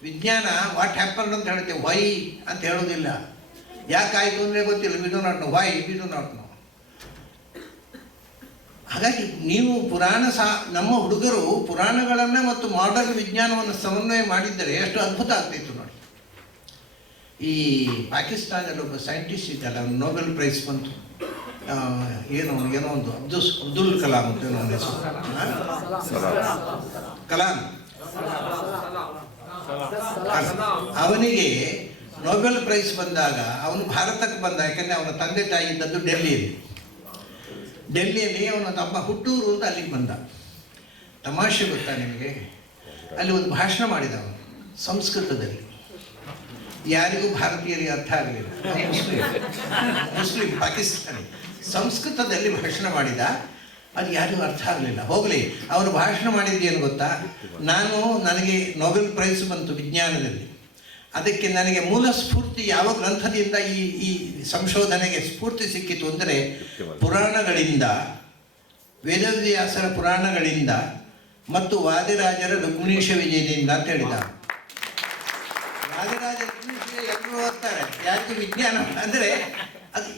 ವಿಜ್ಞಾನ ವಾಟ್ ಹ್ಯಾಪನ್ ಅಂತ ಹೇಳುತ್ತೆ, ವೈ ಅಂತ ಹೇಳೋದಿಲ್ಲ. ಯಾಕಾಯಿತು ಅಂದರೆ ಗೊತ್ತಿಲ್ಲ, we do not know why, we do not know. ಹಾಗಾಗಿ ನೀವು ನಮ್ಮ ಹುಡುಗರು ಪುರಾಣಗಳನ್ನು ಮತ್ತು ಮಾಡರ್ನ್ ವಿಜ್ಞಾನವನ್ನು ಸಮನ್ವಯ ಮಾಡಿದ್ದರೆ ಎಷ್ಟು ಅದ್ಭುತ ಆಗ್ತಿತ್ತು ನೋಡಿ. ಈ ಪಾಕಿಸ್ತಾನದಲ್ಲಿ ಒಬ್ಬ ಸೈಂಟಿಸ್ಟ್ ಇದ್ದಲ್ಲ, ನೊಬೆಲ್ ಪ್ರೈಸ್ ಬಂತು, ಏನೋ ಒಂದು ಅಬ್ದುಲ್ ಕಲಾಂ ಅಂತ ಏನೋ ಹೆಸರು, ಕಲಾಂ. ಅವನಿಗೆ ನೊಬೆಲ್ ಪ್ರೈಸ್ ಬಂದಾಗ ಅವನು ಭಾರತಕ್ಕೆ ಬಂದ, ಯಾಕಂದರೆ ಅವನ ತಂದೆ ತಾಯಿ ಇದ್ದದ್ದು ಡೆಲ್ಲಿಯಲ್ಲಿ ಅವನ ತಮ್ಮ ಹುಟ್ಟೂರು ಅಂತ ಅಲ್ಲಿಗೆ ಬಂದ. ತಮಾಷೆ ಗೊತ್ತಾ ನಿಮಗೆ, ಅಲ್ಲಿ ಒಂದು ಭಾಷಣ ಮಾಡಿದ ಅವನು ಸಂಸ್ಕೃತದಲ್ಲಿ. ಯಾರಿಗೂ ಭಾರತೀಯರಿಗೆ ಅರ್ಥ ಆಗಲಿಲ್ಲ, ಮುಸ್ಲಿಂ ಪಾಕಿಸ್ತಾನಿ ಸಂಸ್ಕೃತದಲ್ಲಿ ಭಾಷಣ ಮಾಡಿದ. ಅದು ಯಾರಿಗೂ ಅರ್ಥ ಆಗಲಿಲ್ಲ. ಹೋಗಲಿ, ಅವನು ಭಾಷಣ ಮಾಡಿದ್ದೇನು ಗೊತ್ತಾ, ನನಗೆ ನೊಬೆಲ್ ಪ್ರೈಸ್ ಬಂತು ವಿಜ್ಞಾನದಲ್ಲಿ, ಅದಕ್ಕೆ ನನಗೆ ಮೂಲ ಸ್ಫೂರ್ತಿ ಯಾವ ಗ್ರಂಥದಿಂದ ಈ ಸಂಶೋಧನೆಗೆ ಸ್ಫೂರ್ತಿ ಸಿಕ್ಕಿತು ಅಂದರೆ ಪುರಾಣಗಳಿಂದ, ವೇದವ್ಯಾಸರ ಪುರಾಣಗಳಿಂದ ಮತ್ತು ವಾದಿರಾಜರ ರುಕ್ಮಿಣೀಶ ವಿಜಯದಿಂದ ಅಂತ ಹೇಳಿದ. ವಾದಿರಾಜ ರುಕ್ಮಿಣೀಶ ಎಲ್ಲರೂ ಓದ್ತಾರೆ, ಯಾರಿಗೂ ವಿಜ್ಞಾನ ಅಂದರೆ ಅದು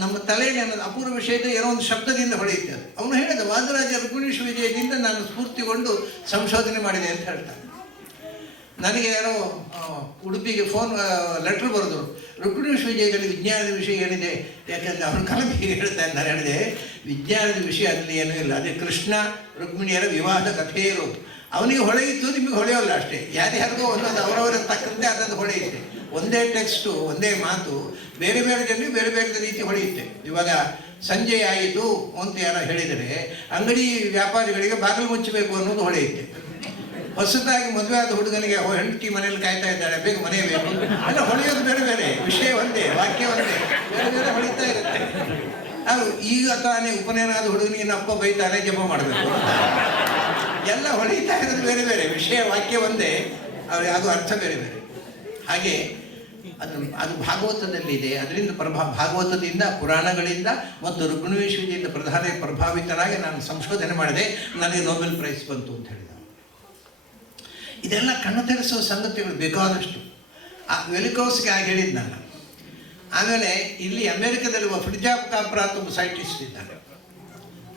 ನಮ್ಮ ತಲೆಯಲ್ಲಿ ಅನ್ನೋದು ಅಪೂರ್ವ ವಿಷಯದ ಏನೋ ಒಂದು ಶಬ್ದದಿಂದ ಹೊಳೆಯುತ್ತೆ. ಅದು ಅವನು ಹೇಳಿದ, ವಾದಿರಾಜ ರುಕ್ಮಿಣೀಶ ವಿಜಯದಿಂದ ನಾನು ಸ್ಫೂರ್ತಿಗೊಂಡು ಸಂಶೋಧನೆ ಮಾಡಿದೆ ಅಂತ ಹೇಳ್ತಾನೆ. ನನಗೆ ಯಾರೋ ಉಡುಪಿಗೆ ಲೆಟ್ರ್ ಬರೆದರು, ರುಕ್ಮಿಣೀಶ ವಿಜಯದಲ್ಲಿ ವಿಜ್ಞಾನದ ವಿಷಯ ಏನಿದೆ, ಯಾಕೆಂದರೆ ಅವನ ಕಲಮಿಗೆ ಹೇಳ್ತಾನೆ. ನಾನು ಹೇಳಿದೆ, ವಿಜ್ಞಾನದ ವಿಷಯ ಅದರಲ್ಲಿ ಏನೂ ಇಲ್ಲ, ಅದೇ ಕೃಷ್ಣ ರುಕ್ಮಿಣಿಯರ ವಿವಾಹದ ಕಥೆ ಇರೋದು. ಅವನಿಗೆ ಹೊಳೆಯಿತು, ನಿಮಗೆ ಹೊಳೆಯೋಲ್ಲ ಅಷ್ಟೇ. ಯಾರ್ಯಾರಿಗೋ ಒಂದೊಂದು ಅವರವರ ತಕ್ಕಂತೆ ಅದನ್ನು ಹೊಳೆಯುತ್ತೆ. ಒಂದೇ ಟೆಕ್ಸ್ಟು, ಒಂದೇ ಮಾತು ಬೇರೆ ಬೇರೆ ಜನರಿಗೆ ಬೇರೆ ಬೇರೆ ರೀತಿ ಹೊಳೆಯುತ್ತೆ. ಇವಾಗ ಸಂಜೆ ಆಯಿತು ಅಂತ ಯಾರೋ ಹೇಳಿದರೆ ಅಂಗಡಿ ವ್ಯಾಪಾರಿಗಳಿಗೆ ಬಾಗಿಲು ಮುಚ್ಚಬೇಕು ಅನ್ನೋದು ಹೊಳೆಯುತ್ತೆ. ಹೊಸದಾಗಿ ಮದುವೆ ಆದ ಹುಡುಗನಿಗೆ ಹೆಂಡತಿ ಮನೇಲಿ ಕಾಯ್ತಾ ಇದ್ದಾಳೆ, ಬೇಗ ಮನೆ ಬೇಕು, ಎಲ್ಲ ಹೊಳೆಯೋದು ಬೇರೆ ಬೇರೆ, ವಿಷಯ ಒಂದೇ, ವಾಕ್ಯ ಒಂದೇ, ಬೇರೆ ಬೇರೆ ಹೊಳಿತಾ ಇರುತ್ತೆ. ಅದು ಈಗ ತಾನೇ ಉಪನಯನ ಆದ ಹುಡುಗನಿಗೆ ಅಪ್ಪ ಬೈತಾನೆ, ಜಪ ಮಾಡಬೇಕು, ಎಲ್ಲ ಹೊಳಿತಾ ಇರೋದು ಬೇರೆ ಬೇರೆ, ವಿಷಯ ವಾಕ್ಯ ಒಂದೇ, ಅವ್ರಿಗೆ ಅದು ಅರ್ಥ ಬೇರೆ ಬೇರೆ. ಹಾಗೆ ಅದು ಭಾಗವತದಲ್ಲಿದೆ. ಅದರಿಂದ ಭಾಗವತದಿಂದ, ಪುರಾಣಗಳಿಂದ ಮತ್ತು ರುಕ್ಮಿಣೀಶ ವಿಜಯದಿಂದ ಪ್ರಭಾವಿತರಾಗಿ ನಾನು ಸಂಶೋಧನೆ ಮಾಡಿದೆ, ನನಗೆ ನೊಬೆಲ್ ಪ್ರೈಸ್ ಬಂತು ಅಂತ ಹೇಳಿದ. ಇದೆಲ್ಲ ಕಣ್ಣು ತೆರೆಸುವ ಸಂಗತಿಗಳು ಬೇಕಾದಷ್ಟು. ಆ ವೆಲುಕೋವ್ಸ್ಕಿ ಆಗಿ ಹೇಳಿದ್ನಲ್ಲ. ಆಮೇಲೆ ಇಲ್ಲಿ ಅಮೇರಿಕದಲ್ಲಿ ಒಬ್ಬ ಫ್ರಿಡ್ಜಾಪ್ ಕಾಪ್ರಾ ಅಂತ ಒಬ್ಬ ಸೈಂಟಿಸ್ಟ್ ಇದ್ದಾನೆ,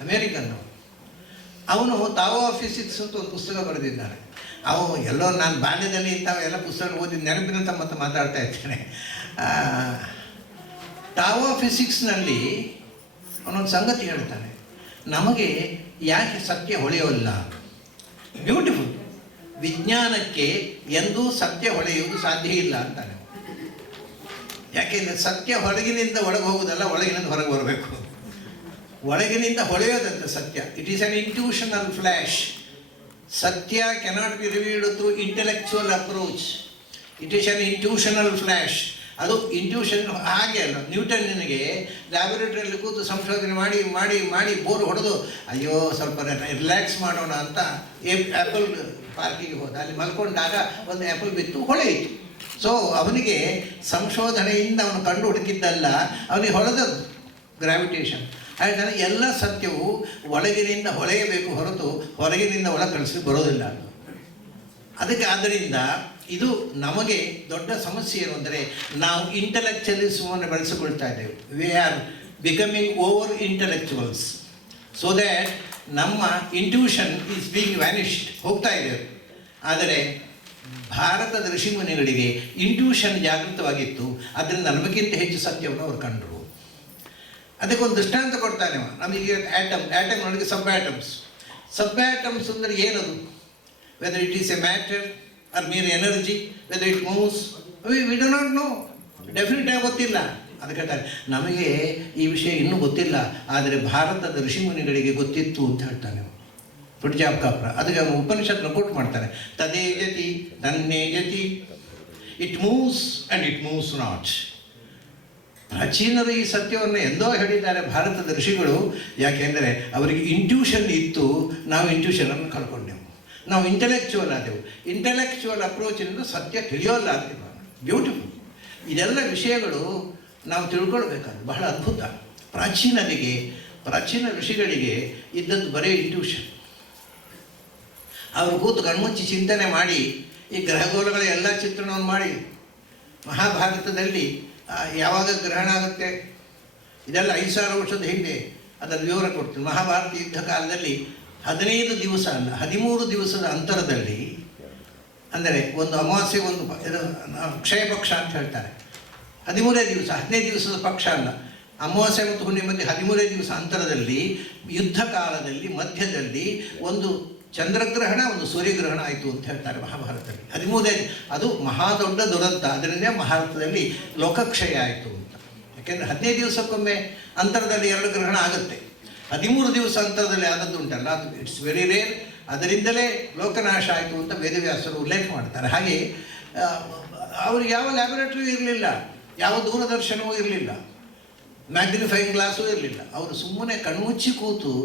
ಅಮೇರಿಕನ್ನು. ಅವನು ತಾವೋ ಫಿಸಿಕ್ಸ್ ಅಂತ ಒಂದು ಪುಸ್ತಕ ಬರೆದಿದ್ದಾನೆ. ಎಲ್ಲೋ ನಾನು ಬಾಲ್ಯದಲ್ಲಿ ಇಂಥವೆಲ್ಲ ಪುಸ್ತಕ ಓದಿದ ನೆನಪಿನ ತಮ್ಮ ಮಾತಾಡ್ತಾ ಇರ್ತೇನೆ. ಟಾವೋ ಫಿಸಿಕ್ಸ್ನಲ್ಲಿ ಅವನೊಂದು ಸಂಗತಿ ಹೇಳ್ತಾನೆ, ನಮಗೆ ಯಾಕೆ ಸತ್ಯ ಹೊಳೆಯೋಲ್ಲ ಬ್ಯೂಟಿಫುಲ್. ವಿಜ್ಞಾನಕ್ಕೆ ಎಂದೂ ಸತ್ಯ ಹೊಳೆಯುವುದು ಸಾಧ್ಯ ಇಲ್ಲ ಅಂತಾನೆ. ಯಾಕೆಂದರೆ ಸತ್ಯ ಹೊರಗಿನಿಂದ ಒಳಗೆ ಹೋಗುವುದಲ್ಲ, ಒಳಗಿನಿಂದ ಹೊರಗೆ ಬರಬೇಕು. ಒಳಗಿನಿಂದ ಹೊಳೆಯೋದಂತೆ ಸತ್ಯ. It is an intuitional flash. ಸತ್ಯ cannot be revealed through intellectual approach. It is an intuitional flash. ಅದು ಇಂಟ್ಯೂಷನ್. ಹಾಗೆ ಅಲ್ಲ, ನ್ಯೂಟನ್ನಿಗೆ ಲ್ಯಾಬೊರೇಟರಿಯಲ್ಲಿ ಕೂತು ಸಂಶೋಧನೆ ಮಾಡಿ ಮಾಡಿ ಮಾಡಿ ಬೋರ್ ಹೊಡೆದು ಅಯ್ಯೋ ಸ್ವಲ್ಪ ರಿಲ್ಯಾಕ್ಸ್ ಮಾಡೋಣ ಅಂತ ಆ್ಯಪಲ್ ಪಾರ್ಕಿಗೆ ಹೋದ. ಅಲ್ಲಿ ಮಲ್ಕೊಂಡಾಗ ಒಂದು ಆ್ಯಪಲ್ ಬಿತ್ತು, ಹೊಳೆಯಿತು. ಸೊ ಅವನಿಗೆ ಸಂಶೋಧನೆಯಿಂದ ಅವನು ಕಂಡು ಹುಡುಕಿದ್ದಲ್ಲ, ಅವನಿಗೆ ಹೊಳೆದದ್ದು ಗ್ರಾವಿಟೇಷನ್. ಹಾಗಾಗಿ ಎಲ್ಲ ಸತ್ಯವು ಒಳಗಿನಿಂದ ಹೊಳೆಯಬೇಕು ಹೊರತು ಹೊರಗಿನಿಂದ ಒಳ ಕಳಿಸಿ ಬರೋದಿಲ್ಲ. ಅದಕ್ಕೆ ಆದ್ದರಿಂದ ಇದು ನಮಗೆ ದೊಡ್ಡ ಸಮಸ್ಯೆ ಏನು ಅಂದರೆ, ನಾವು ಇಂಟೆಲೆಕ್ಚುವಲಿಸಮನ್ನು ಬೆಳೆಸಿಕೊಳ್ತಾ ಇದ್ದೇವೆ. We are becoming over intellectuals. So that ನಮ್ಮ ಇಂಟ್ಯೂಷನ್ ಈಸ್ ಬೀಯಿಂಗ್ ವ್ಯಾನಿಶ್ಡ್, ಹೋಗ್ತಾ ಇದ್ದೇವೆ. ಆದರೆ ಭಾರತದ ಋಷಿಮುನಿಗಳಿಗೆ ಇಂಟ್ಯೂಷನ್ ಜಾಗೃತವಾಗಿತ್ತು. ಅದರಿಂದ ನಮಗಿಂತ ಹೆಚ್ಚು ಸತ್ಯವನ್ನು ಅವರು ಕಂಡರು. ಅದಕ್ಕೊಂದು ದೃಷ್ಟಾಂತ ಕೊಡ್ತಾನೆ ನಮಗೆ. ಆ್ಯಟಮ್ ಒಳಗೆ ಸಬ್ ಆ್ಯಟಮ್ಸ್ ಅಂದರೆ ಏನದು? Whether it is a matter or mere energy, whether it moves, we do not know. Definite ಆಗಿ ಗೊತ್ತಿಲ್ಲ. ಅದಕ್ಕೆ ನಮಗೆ ಈ ವಿಷಯ ಇನ್ನೂ ಗೊತ್ತಿಲ್ಲ, ಆದರೆ ಭಾರತದ ಋಷಿಮುನಿಗಳಿಗೆ ಗೊತ್ತಿತ್ತು ಅಂತ ಹೇಳ್ತಾನೆ ಪುಟ್ಜಾಬ್ಕಾಪ್ರ. ಅದಕ್ಕೆ ಅವನು ಉಪನಿಷತ್ನ ಕೋಟ್ ಮಾಡ್ತಾನೆ. ತದೇಜತಿ ತನ್ನೇಜತಿ, it moves and it moves not. ಪ್ರಾಚೀನರು ಈ ಸತ್ಯವನ್ನು ಎಂದೋ ಹೇಳಿದ್ದಾರೆ ಭಾರತದ ಋಷಿಗಳು. ಯಾಕೆಂದರೆ ಅವರಿಗೆ ಇಂಟ್ಯೂಷನ್ ಇತ್ತು, ನಾವು ಇಂಟ್ಯೂಷನನ್ನು ಕಳ್ಕೊಂಡೆವು. ನಾವು ಇಂಟೆಲೆಕ್ಚುವಲ್ ಆದೆವು. ಇಂಟೆಲೆಕ್ಚುವಲ್ ಅಪ್ರೋಚಿನಿಂದ ಸತ್ಯ ತಿಳಿಯೋಲ್ಲ ಅಂತೀವಿ. ಬ್ಯೂಟಿಫುಲ್. ಇದೆಲ್ಲ ವಿಷಯಗಳು ನಾವು ತಿಳ್ಕೊಳ್ಬೇಕಾದ್ರೆ ಬಹಳ ಅದ್ಭುತ. ಪ್ರಾಚೀನ ಋಷಿಗಳಿಗೆ ಇದ್ದದ್ದು ಬರೀ ಇಂಟ್ಯೂಷನ್. ಅವರು ಕೂತು ಕಣ್ಮುಚ್ಚಿ ಚಿಂತನೆ ಮಾಡಿ ಈ ಗ್ರಹಗೋಳಗಳ ಎಲ್ಲ ಚಿತ್ರಣವನ್ನು ಮಾಡಿ, ಮಹಾಭಾರತದಲ್ಲಿ ಯಾವಾಗ ಗ್ರಹಣ ಆಗುತ್ತೆ ಇದೆಲ್ಲ 5,000 ವರ್ಷದ ಹಿಂದೆ ಅದರ ವಿವರ ಕೊಡ್ತೀನಿ. ಮಹಾಭಾರತ ಯುದ್ಧ ಕಾಲದಲ್ಲಿ 15 ದಿವಸ ಅಲ್ಲ 13 ದಿವಸದ ಅಂತರದಲ್ಲಿ, ಅಂದರೆ ಒಂದು ಅಮಾವಾಸ್ಯೆ, ಒಂದು ಕ್ಷಯ ಪಕ್ಷ ಅಂತ ಹೇಳ್ತಾರೆ, 13 ದಿವಸ, 15 ದಿವಸದ ಪಕ್ಷ ಅಲ್ಲ, ಅಮಾವಾಸ್ಯೆ ಮತ್ತು ಹುಣ್ಣಿಮೆ ಮಧ್ಯೆ 13 ದಿವಸ ಅಂತರದಲ್ಲಿ ಯುದ್ಧ ಕಾಲದಲ್ಲಿ ಮಧ್ಯದಲ್ಲಿ ಒಂದು ಚಂದ್ರಗ್ರಹಣ, ಒಂದು ಸೂರ್ಯಗ್ರಹಣ ಆಯಿತು ಅಂತ ಹೇಳ್ತಾರೆ ಮಹಾಭಾರತದಲ್ಲಿ. 13 ಅದು ಮಹಾ ದೊಡ್ಡ ದುರಂತ. ಅದರಿಂದ ಮಹಾಭಾರತದಲ್ಲಿ ಲೋಕಕ್ಷಯ ಆಯಿತು ಅಂತ. ಯಾಕೆಂದರೆ 15 ದಿವಸಕ್ಕೊಮ್ಮೆ ಅಂತರದಲ್ಲಿ 2 ಗ್ರಹಣ ಆಗುತ್ತೆ. 13 ದಿವಸ ಅಂತರದಲ್ಲಿ ಆದದ್ದು ಉಂಟಲ್ಲ, ಅದು ಇಟ್ಸ್ ವೆರಿ ರೇರ್. ಅದರಿಂದಲೇ ಲೋಕನಾಶ ಆಯಿತು ಅಂತ ವೇದವ್ಯಾಸರು ಉಲ್ಲೇಖ ಮಾಡ್ತಾರೆ. ಹಾಗೆ ಅವ್ರಿಗೆ ಯಾವ ಲ್ಯಾಬೊರೇಟರಿ ಇರಲಿಲ್ಲ, ಯಾವ ದೂರದರ್ಶನವೂ ಇರಲಿಲ್ಲ, ಮ್ಯಾಗ್ನಿಫೈಯಿಂಗ್ ಗ್ಲಾಸೂ ಇರಲಿಲ್ಲ. ಅವರು ಸುಮ್ಮನೆ ಕಣ್ಮುಚ್ಚಿ ಕೂತು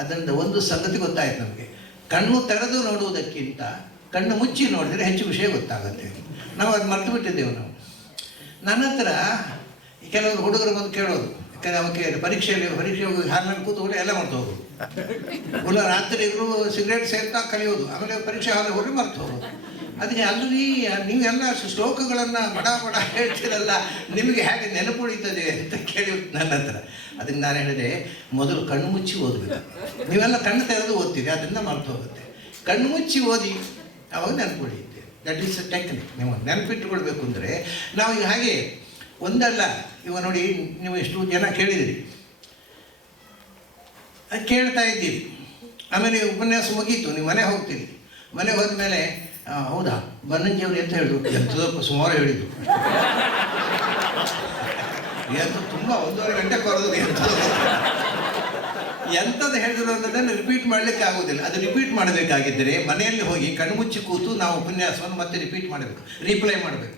ಅದರಿಂದ ಒಂದು ಸಂಗತಿ ಗೊತ್ತಾಯ್ತು ನಮಗೆ. ಕಣ್ಣು ತೆರೆದು ನೋಡುವುದಕ್ಕಿಂತ ಕಣ್ಣು ಮುಚ್ಚಿ ನೋಡಿದರೆ ಹೆಚ್ಚು ವಿಷಯ ಗೊತ್ತಾಗುತ್ತೆ. ನಾವು ಅದು ಮರ್ತು ಬಿಟ್ಟಿದ್ದೇವೆ. ನನ್ನ ಹತ್ರ ಕೆಲವರು ಹುಡುಗರು ಬಂದು ಕೇಳೋದು, ಯಾಕಂದರೆ ಅವಕ್ಕೆ ಪರೀಕ್ಷೆ ಹೋಗಿ ಹಾಲಿನಲ್ಲಿ ಕೂತು ಎಲ್ಲ ಮರ್ತು ಹೋಗೋದು. ಇಲ್ಲ ರಾತ್ರಿ ಇವರು ಸಿಗರೇಟ್ ಸೇರ್ತಾ ಕಲಿಯೋದು, ಆಮೇಲೆ ಪರೀಕ್ಷೆ ಹಾಲು ಹೋಗಿ ಮರ್ತು ಹೋಗೋದು. ಅದಕ್ಕೆ ಅಲ್ಲಿ ನೀವೆಲ್ಲ ಶ್ಲೋಕಗಳನ್ನು ಬಡ ಹೇಳ್ತೀರಲ್ಲ, ನಿಮಗೆ ಹೇಗೆ ನೆನಪು ಉಳಿತದೆ ಅಂತ ಕೇಳಿ ನನ್ನ ಹತ್ರ. ಅದಕ್ಕೆ ನಾನು ಹೇಳಿದೆ, ಮೊದಲು ಕಣ್ಣು ಮುಚ್ಚಿ ಓದಬೇಕು. ನೀವೆಲ್ಲ ಕಣ್ಣು ತೆರೆದು ಓದ್ತೀರಿ, ಅದರಿಂದ ಮರ್ತು ಹೋಗುತ್ತೆ. ಕಣ್ಣು ಮುಚ್ಚಿ ಓದಿ, ಅವಾಗ ನೆನಪು ಉಳಿಯುತ್ತೆ. That is a technique. ನೀವು ನೆನಪಿಟ್ಟುಕೊಳ್ಬೇಕು ಅಂದರೆ ನಾವು ಈಗ ಹಾಗೆ ಒಂದಲ್ಲ, ಇವಾಗ ನೋಡಿ, ನೀವು ಎಷ್ಟು ಜನ ಕೇಳಿದಿರಿ, ಕೇಳ್ತಾ ಇದ್ದೀರಿ, ಆಮೇಲೆ ಉಪನ್ಯಾಸ ಮುಗೀತು, ನೀವು ಮನೆ ಹೋಗ್ತೀರಿ. ಮನೆ ಹೋದ್ಮೇಲೆ ಹೌದಾ ಬನ್ನಂಜಿಯವರು ಎಂತ ಹೇಳಿದ್ರು, ಎಂಥದಕ್ಕೂ ಸುಮಾರು ಹೇಳಿದ್ರು, ಎಂತ ತುಂಬ 1.5 ಗಂಟೆ ಕೊರೋದು, ಎಂಥದ್ದು ಹೇಳಿದ್ರು ಅನ್ನೋದನ್ನು ರಿಪೀಟ್ ಮಾಡಲಿಕ್ಕೆ ಆಗೋದಿಲ್ಲ. ಅದು ರಿಪೀಟ್ ಮಾಡಬೇಕಾಗಿದ್ದರೆ ಮನೆಯಲ್ಲಿ ಹೋಗಿ ಕಣ್ಮುಚ್ಚಿ ಕೂತು ನಾವು ಉಪನ್ಯಾಸವನ್ನು ಮತ್ತೆ ರಿಪೀಟ್ ಮಾಡಬೇಕು, ರೀಪ್ಲೈ ಮಾಡಬೇಕು.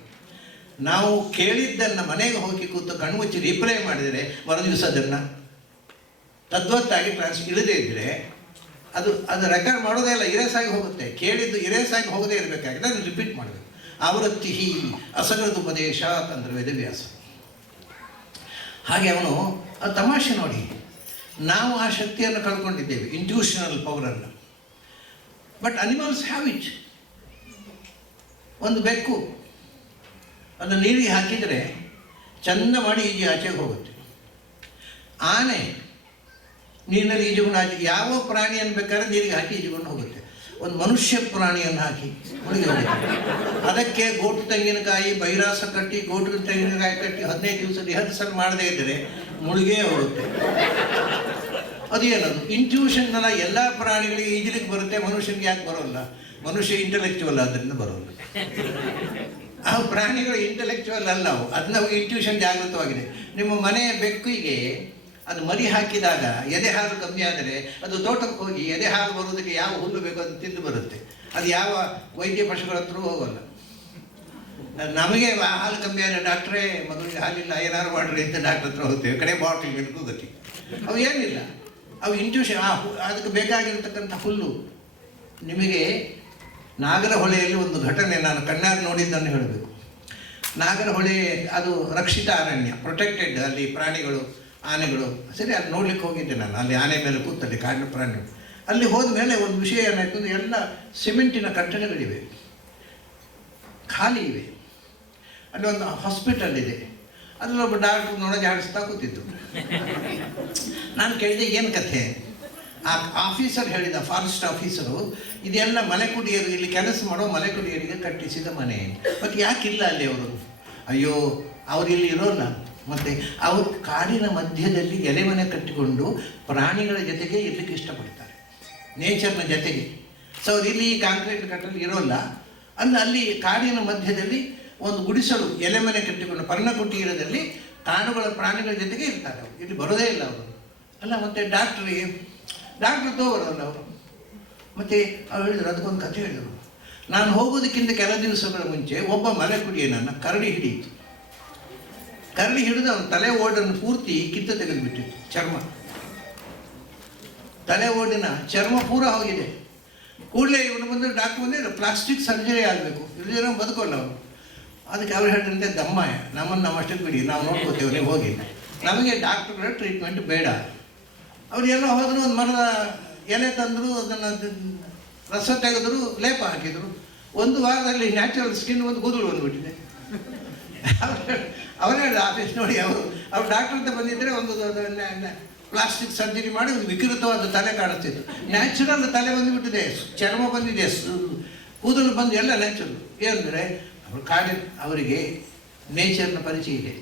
ನಾವು ಕೇಳಿದ್ದನ್ನು ಮನೆಗೆ ಹೋಗಿ ಕೂತು ಕಣ್ಮುಚ್ಚಿ ರೀಪ್ಲೈ ಮಾಡಿದರೆ ಮರುದಿವಸ ಅದನ್ನು ತದ್ವತ್ತಾಗಿ ಇಳದೇ ಇದ್ದರೆ ಅದು ರೆಕಾರ್ಡ್ ಮಾಡೋದೇ ಇಲ್ಲ, ಇರೇಸಾಗಿ ಹೋಗುತ್ತೆ. ಕೇಳಿದ್ದು ಇರೇಸಾಗಿ ಹೋಗದೇ ಇರಬೇಕಾಗಿದೆ, ಅದನ್ನು ರಿಪೀಟ್ ಮಾಡಬೇಕು. ಆವೃತ್ತಿ ಅಸಗೃತ ಉಪದೇಶ ಅಂತಂದ್ರೆ ವೇದವ್ಯಾಸ. ಹಾಗೆ ಅವನು ತಮಾಷೆ ನೋಡಿ, ನಾವು ಆ ಶಕ್ತಿಯನ್ನು ಕಳ್ಕೊಂಡಿದ್ದೇವೆ, ಇಂಟ್ಯೂಷನಲ್ ಪವರನ್ನು. But animals have it. ಒಂದು ಬೆಕ್ಕು ಅದನ್ನು ನೀರಿಗೆ ಹಾಕಿದರೆ ಚೆಂದ ಮಾಡಿ ಈಜಿ ಆಚೆಗೆ ಹೋಗುತ್ತೆ. ಆನೆ ನೀರಿನಲ್ಲಿ ಈಜುಕೊಂಡು ಆಚೆ, ಯಾವ ಪ್ರಾಣಿಯನ್ನು ಬೇಕಾದ್ರೆ ನೀರಿಗೆ ಹಾಕಿ ಈಜುಕೊಂಡು ಹೋಗುತ್ತೆ. ಒಂದು ಮನುಷ್ಯ ಪ್ರಾಣಿಯನ್ನು ಹಾಕಿ ಮುಳುಗಿ ಹೋಗುತ್ತೆ. ಅದಕ್ಕೆ ಗೋಟು ತೆಂಗಿನಕಾಯಿ ಬೈರಾಸ ಕಟ್ಟಿ, ಗೋಟು ತೆಂಗಿನಕಾಯಿ ಕಟ್ಟಿ 15 ದಿವಸ ರಿಹರ್ಸಲ್ ಮಾಡದೇ ಇದ್ದರೆ ಮುಳುಗೇ ಹೋಗುತ್ತೆ. ಅದೇನದು ಇಂಟ್ಯೂಷನ್ ಅಲ್ಲ. ಎಲ್ಲ ಪ್ರಾಣಿಗಳಿಗೆ ಈಜಲಿಕ್ಕೆ ಬರುತ್ತೆ, ಮನುಷ್ಯನಿಗೆ ಯಾಕೆ ಬರೋಲ್ಲ? ಮನುಷ್ಯ ಇಂಟೆಲೆಕ್ಚುವಲ್ ಆದ್ದರಿಂದ ಬರೋಲ್ಲ. ಆ ಪ್ರಾಣಿಗಳು ಇಂಟೆಲೆಕ್ಚುವಲ್ ಅಲ್ಲ, ಅವು ಅದನ್ನ ಇಂಟ್ಯೂಷನ್ ಜಾಗೃತವಾಗಿದೆ. ನಿಮ್ಮ ಮನೆಯ ಬೆಕ್ಕಿಗೆ ಅದು ಮರಿ ಹಾಕಿದಾಗ ಎದೆ ಹಾಲು ಕಮ್ಮಿ ಆದರೆ ಅದು ತೋಟಕ್ಕೆ ಹೋಗಿ ಎದೆ ಹಾಲು ಬರೋದಕ್ಕೆ ಯಾವ ಹುಲ್ಲು ಬೇಕೋ ಅದು ತಿಂದು ಬರುತ್ತೆ. ಅದು ಯಾವ ವೈದ್ಯ ಪಶುಗಳ ಹತ್ರ ಹೋಗಲ್ಲ. ನಮಗೆ ಹಾಲು ಕಮ್ಮಿ ಆದರೆ ಡಾಕ್ಟ್ರೇ ಮಗುವಿಗೆ ಹಾಲಿಲ್ಲ ಏನಾರು ಮಾಡ್ರಿ ಅಂತ ಡಾಕ್ಟ್ರ್ ಹತ್ರ ಹೋಗ್ತೇವೆ. ಕಡೆ ಬಾಟ್ಲ್ ಬೇಕು ಗತಿ. ಅವು ಏನಿಲ್ಲ, ಅವು ಇಂಟ್ಯೂಷನ್. ಅದಕ್ಕೆ ಬೇಕಾಗಿರ್ತಕ್ಕಂಥ ಹುಲ್ಲು. ನಿಮಗೆ ನಾಗರಹೊಳೆಯಲ್ಲಿ ಒಂದು ಘಟನೆ ನಾನು ಕಣ್ಣಾರೆ ನೋಡಿದ್ದನ್ನು ಹೇಳಬೇಕು. ನಾಗರಹೊಳೆ ಅದು ರಕ್ಷಿತ ಅರಣ್ಯ, ಪ್ರೊಟೆಕ್ಟೆಡ್. ಅಲ್ಲಿ ಪ್ರಾಣಿಗಳು, ಆನೆಗಳು, ಸರಿ ಅದು ನೋಡ್ಲಿಕ್ಕೆ ಹೋಗಿದ್ದೆ ನಾನು. ಅಲ್ಲಿ ಆನೆ ಮೇಲೆ ಕೂತಲ್ಲಿ ಕಾಡಿನ ಪ್ರಾಣಿಗಳು. ಅಲ್ಲಿ ಹೋದ ಮೇಲೆ ಒಂದು ವಿಷಯ ಏನಾಯ್ತು ಅಂದರೆ, ಎಲ್ಲ ಸಿಮೆಂಟಿನ ಕಟ್ಟಡಗಳಿವೆ, ಖಾಲಿ ಇವೆ. ಅಲ್ಲಿ ಒಂದು ಹಾಸ್ಪಿಟಲ್ ಇದೆ, ಅದರಲ್ಲಿ ಒಬ್ಬ ಡಾಕ್ಟ್ರು ನೋಡೋಕೆ ಆಡಿಸ್ತಾ ಕೂತಿದ್ದು. ನಾನು ಕೇಳಿದೆ ಏನು ಕಥೆ? ಆ ಆಫೀಸರ್ ಹೇಳಿದ, ಫಾರೆಸ್ಟ್ ಆಫೀಸರು, ಇದೆಲ್ಲ ಮಲೆಕುಡಿಯರು, ಇಲ್ಲಿ ಕೆಲಸ ಮಾಡೋ ಮಲೆಕುಡಿಯರಿಗೆ ಕಟ್ಟಿಸಿದ ಮನೆ. ಮತ್ತು ಯಾಕಿಲ್ಲ ಅಲ್ಲಿ ಅವರು? ಅಯ್ಯೋ, ಅವರು ಇಲ್ಲಿ ಇರೋಲ್ಲ. ಮತ್ತು ಅವರು ಕಾಡಿನ ಮಧ್ಯದಲ್ಲಿ ಎಲೆ ಮನೆ ಕಟ್ಟಿಕೊಂಡು ಪ್ರಾಣಿಗಳ ಜೊತೆಗೆ ಇರಲಿಕ್ಕೆ ಇಷ್ಟಪಡ್ತಾರೆ, ನೇಚರ್ನ ಜೊತೆಗೆ. ಸೊ ಅವ್ರು ಇಲ್ಲಿ ಕಾಂಕ್ರೀಟ್ ಕಟ್ಟಲು ಇರೋಲ್ಲ. ಅಲ್ಲಿ ಕಾಡಿನ ಮಧ್ಯದಲ್ಲಿ ಒಂದು ಗುಡಿಸಲು ಎಲೆ ಮನೆ ಕಟ್ಟಿಕೊಂಡು ಪರ್ಣಕುಟೀರದಲ್ಲಿ ಕಾಡುಗಳ ಪ್ರಾಣಿಗಳ ಜೊತೆಗೆ ಇರ್ತಾರೆ. ಅವರು ಇಲ್ಲಿ ಬರೋದೇ ಇಲ್ಲ ಅವರು. ಅಲ್ಲ, ಮತ್ತು ಡಾಕ್ಟ್ರ್ ತೋಬರಲ್ಲ ಅವರು. ಮತ್ತು ಅವ್ರು ಹೇಳಿದರು, ಅದಕ್ಕೊಂದು ಕಥೆ ಹೇಳಿದರು. ನಾನು ಹೋಗೋದಕ್ಕಿಂತ ಕೆಲ ದಿವಸಗಳ ಮುಂಚೆ ಒಬ್ಬ ಮಲೆಕುಡಿಯನನ್ನು ಕರಡಿ ಹಿಡಿಯಿತು. ಕರಡಿ ಹಿಡಿದು ಅವನ ತಲೆ ಓಡನ್ನು ಪೂರ್ತಿ ಕಿತ್ತು ತೆಗೆದುಬಿಟ್ಟಿತ್ತು. ಚರ್ಮ, ತಲೆ ಓಡಿನ ಚರ್ಮ ಪೂರ ಹೋಗಿದೆ. ಕೂಡಲೇ ಇವನು ಬಂದು ಡಾಕ್ಟ್ರ್ ಬಂದು ಪ್ಲಾಸ್ಟಿಕ್ ಸರ್ಜರಿ ಆಗಬೇಕು, ಇಲ್ಲದಿರೋ ಬದುಕೋಲ್ಲ ಅವರು. ಅದಕ್ಕೆ ಅವ್ರು ಹೇಳಿದಂತೆ, ದಮ್ಮಾಯ ನಮ್ಮನ್ನು ನಾವು ಅಷ್ಟಕ್ಕೆ ಬಿಡಿ, ನಾವು ನೋಡ್ಕೋತೇವೆ, ನೀವು ಹೋಗಿ, ನಮಗೆ ಡಾಕ್ಟ್ರುಗಳ ಟ್ರೀಟ್ಮೆಂಟ್ ಬೇಡ. ಅವ್ರು ಎಲ್ಲೋ ಹೋದ್ರು, ಒಂದು ಮರದ ಎಲೆ ತಂದರು, ಅದನ್ನು ರಸ ತೆಗೆದ್ರು, ಲೇಪ ಹಾಕಿದರು. ಒಂದು ವಾರದಲ್ಲಿ ನ್ಯಾಚುರಲ್ ಸ್ಕಿನ್ ಒಂದು ಕೂದಲು ಬಂದುಬಿಟ್ಟಿದೆ. ಅವ್ರು ಹೇಳಿದ ಆಫೀಸ್ ನೋಡಿ, ಅವ್ರು ಡಾಕ್ಟ್ರ್ ಅಂತ ಬಂದಿದ್ದರೆ ಒಂದು ಪ್ಲಾಸ್ಟಿಕ್ ಸರ್ಜರಿ ಮಾಡಿ ಒಂದು ವಿಕೃತವಾದ ತಲೆ ಕಾಣಿಸ್ತಿತ್ತು. ನ್ಯಾಚುರಲ್ ತಲೆ ಬಂದುಬಿಟ್ಟಿದೆ, ಚರ್ಮ ಬಂದಿದೆ, ಕೂದಲು ಬಂದು ಎಲ್ಲ ನ್ಯಾಚುರಲ್. ಏನಂದರೆ ಅವರು ಅವರಿಗೆ ನೇಚರ್ನ ಪರಿಚಯ ಇದೆ.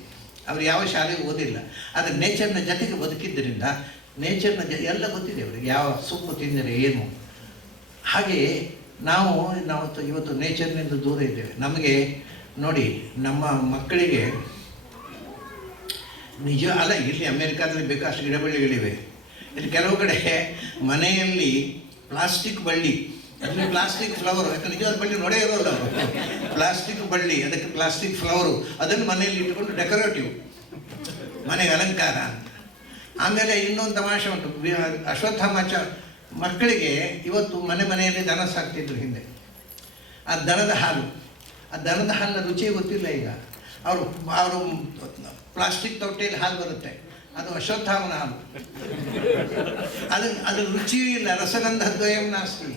ಅವರು ಯಾವ ಶಾಲೆಗೆ ಓದಿಲ್ಲ, ಆದರೆ ನೇಚರ್ನ ಜೊತೆಗೆ ಬದುಕಿದ್ದರಿಂದ ನೇಚರ್ನ ಎಲ್ಲ ಗೊತ್ತಿದೆ ಅವರಿಗೆ, ಯಾವ ಸೊಪ್ಪು ತಿಂದರೆ ಏನು. ಹಾಗೆಯೇ ನಾವು ಇವತ್ತು ನೇಚರ್ನಿಂದ ದೂರ ಇದ್ದೇವೆ. ನಮಗೆ ನೋಡಿ, ನಮ್ಮ ಮಕ್ಕಳಿಗೆ ನಿಜ ಅಲ್ಲ, ಇಲ್ಲಿ ಅಮೇರಿಕಾದಲ್ಲಿ ಬೇಕಾಷ್ಟು ಗಿಡಬಳ್ಳಿಗಳಿವೆ. ಇಲ್ಲಿ ಕೆಲವು ಕಡೆ ಮನೆಯಲ್ಲಿ ಪ್ಲಾಸ್ಟಿಕ್ ಬಳ್ಳಿ, ಅಲ್ಲಿ ಪ್ಲಾಸ್ಟಿಕ್ ಫ್ಲವರು, ಯಾಕಂದ್ರೆ ನಿಜವಾದ ಬಳ್ಳಿ ನೋಡೇ ಇರೋಲ್ಲ ಅವರು. ಪ್ಲಾಸ್ಟಿಕ್ ಬಳ್ಳಿ, ಅದಕ್ಕೆ ಪ್ಲಾಸ್ಟಿಕ್ ಫ್ಲವರು, ಅದನ್ನು ಮನೆಯಲ್ಲಿ ಇಟ್ಟುಕೊಂಡು ಡೆಕೋರೇಟಿವ್, ಮನೆಗೆ ಅಲಂಕಾರ. ಆಮೇಲೆ ಇನ್ನೊಂದು ತಮಾಷೆ ಉಂಟು. ಅಶ್ವತ್ಥಾಮಾಚ ಮಕ್ಕಳಿಗೆ ಇವತ್ತು ಮನೆಯಲ್ಲಿ ದನ ಸಾಕ್ತಿದ್ರು ಹಿಂದೆ. ಆ ದನದ ಹಾಲಿನ ರುಚಿ ಗೊತ್ತಿಲ್ಲ ಈಗ. ಅವರು ಪ್ಲಾಸ್ಟಿಕ್ ತೊಟ್ಟೆಯಲ್ಲಿ ಹಾಲು ಬರುತ್ತೆ, ಅದು ಅಶ್ವತ್ಥಾಮನ ಹಾಲು. ಅದ್ರ ರುಚಿಯೂ ಇಲ್ಲ, ರಸಗಂಧ ದ್ವಯಂ ನಾಸ್ತಿ.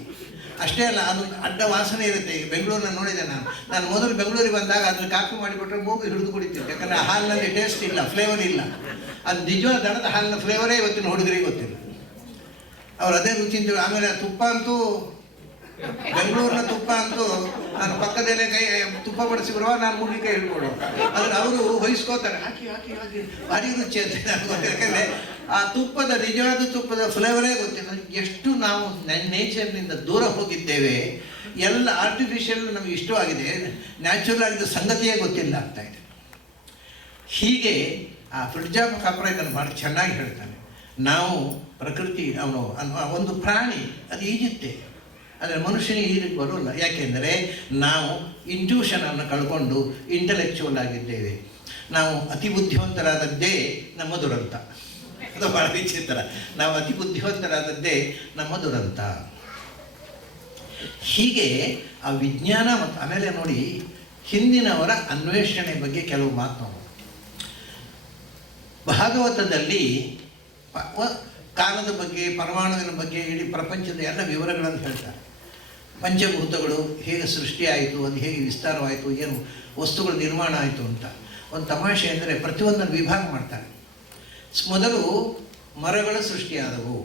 ಅಷ್ಟೇ ಅಲ್ಲ, ಅದು ಅಡ್ಡ ವಾಸನೆ ಇರುತ್ತೆ. ಈಗ ಬೆಂಗಳೂರನ್ನ ನೋಡಿದೆ ನಾನು ಮೊದಲು ಬೆಂಗಳೂರಿಗೆ ಬಂದಾಗ ಅದನ್ನು ಕಾಫಿ ಮಾಡಿಕೊಟ್ರೆ ಮೂಗು ಹಿಡಿದು ಕುಡಿತಿದ್ದೆ. ಯಾಕಂದರೆ ಆ ಹಾಲಿನಲ್ಲಿ ಟೇಸ್ಟ್ ಇಲ್ಲ, ಫ್ಲೇವರ್ ಇಲ್ಲ. ಅದು ನಿಜವಾದ ದನದ ಹಾಲಿನ ಫ್ಲೇವರೇ ಇವತ್ತಿನ ಹುಡುಗರಿಗೆ ಗೊತ್ತಿಲ್ಲ. ಅವ್ರು ಅದೇ ರುಚಿ ಅಂತೇಳಿ. ಆಮೇಲೆ ತುಪ್ಪ ಅಂತೂ, ಬೆಂಗಳೂರಿನ ತುಪ್ಪ ಅಂತೂ, ನಾನು ಪಕ್ಕದಲ್ಲೇ ತುಪ್ಪ ಬಡಿಸಿ ಬರುವ, ನಾನು ಮೂಗಿ ಕೈ ಹಿಡ್ಕೊಡು. ಆದರೆ ಅವರು ವಹಿಸ್ಕೋತಾರೆ, ಹಾಕಿ ಹಾಕಿ ಹಾಕಿ ಭಾರಿ ರುಚಿ ಅಂತ ನನಗೆ ಗೊತ್ತಿಲ್ಲ. ಯಾಕಂದರೆ ಆ ನಿಜವಾದ ತುಪ್ಪದ ಫ್ಲೇವರೇ ಗೊತ್ತಿಲ್ಲ. ಎಷ್ಟು ನಾವು ನೇಚರ್ನಿಂದ ದೂರ ಹೋಗಿದ್ದೇವೆ. ಎಲ್ಲ ಆರ್ಟಿಫಿಷಿಯಲ್ ನಮಗೆ ಇಷ್ಟವಾಗಿದೆ, ನ್ಯಾಚುರಲ್ ಆಗಿದ್ದ ಸಂಗತಿಯೇ ಗೊತ್ತಿಲ್ಲ ಆಗ್ತಾ ಇದೆ. ಹೀಗೆ ಆ ಫ್ರಿಡ್ಜಾಬ್ ಕಾಪ್ರ ಇದನ್ನು ಭಾಳ ಚೆನ್ನಾಗಿ ಹೇಳ್ತಾನೆ. ನಾವು ಪ್ರಕೃತಿ, ಅವನು ಒಂದು ಪ್ರಾಣಿ, ಅದು ಈಜುತ್ತೆ, ಆದರೆ ಮನುಷ್ಯನಿಗೆ ಈಜಕ್ಕೆ ಬರೋಲ್ಲ. ಯಾಕೆಂದರೆ ನಾವು ಇಂಟ್ಯೂಷನನ್ನು ಕಳ್ಕೊಂಡು ಇಂಟೆಲೆಕ್ಚುವಲ್ ಆಗಿದ್ದೇವೆ. ನಾವು ಅತಿ ಬುದ್ಧಿವಂತರಾದದ್ದೇ ನಮ್ಮ ದುರಂತ. ಅದು ಭಾಳ ವಿಚಿತ್ರ. ನಾವು ಅತಿ ಬುದ್ಧಿವಂತರಾದದ್ದೇ ನಮ್ಮ ದುರಂತ. ಹೀಗೆ ಆ ವಿಜ್ಞಾನ ಮತ್ತು ಆಮೇಲೆ ನೋಡಿ, ಹಿಂದಿನವರ ಅನ್ವೇಷಣೆ ಬಗ್ಗೆ ಕೆಲವು ಮಾತು. ಭಾಗವತದಲ್ಲಿ ಕಾಲದ ಬಗ್ಗೆ, ಪರಮಾಣುವಿನ ಬಗ್ಗೆ, ಇಡೀ ಪ್ರಪಂಚದ ಎಲ್ಲ ವಿವರಗಳನ್ನು ಹೇಳ್ತಾರೆ. ಪಂಚಭೂತಗಳು ಹೇಗೆ ಸೃಷ್ಟಿಯಾಯಿತು, ಅದು ಹೇಗೆ ವಿಸ್ತಾರವಾಯಿತು, ಏನು ವಸ್ತುಗಳ ನಿರ್ಮಾಣ ಆಯಿತು ಅಂತ. ಒಂದು ತಮಾಷೆ ಅಂದರೆ, ಪ್ರತಿಯೊಂದನ್ನು ವಿಭಾಗ ಮಾಡ್ತಾರೆ. ಮೊದಲು ಮರಗಳು ಸೃಷ್ಟಿಯಾದವು.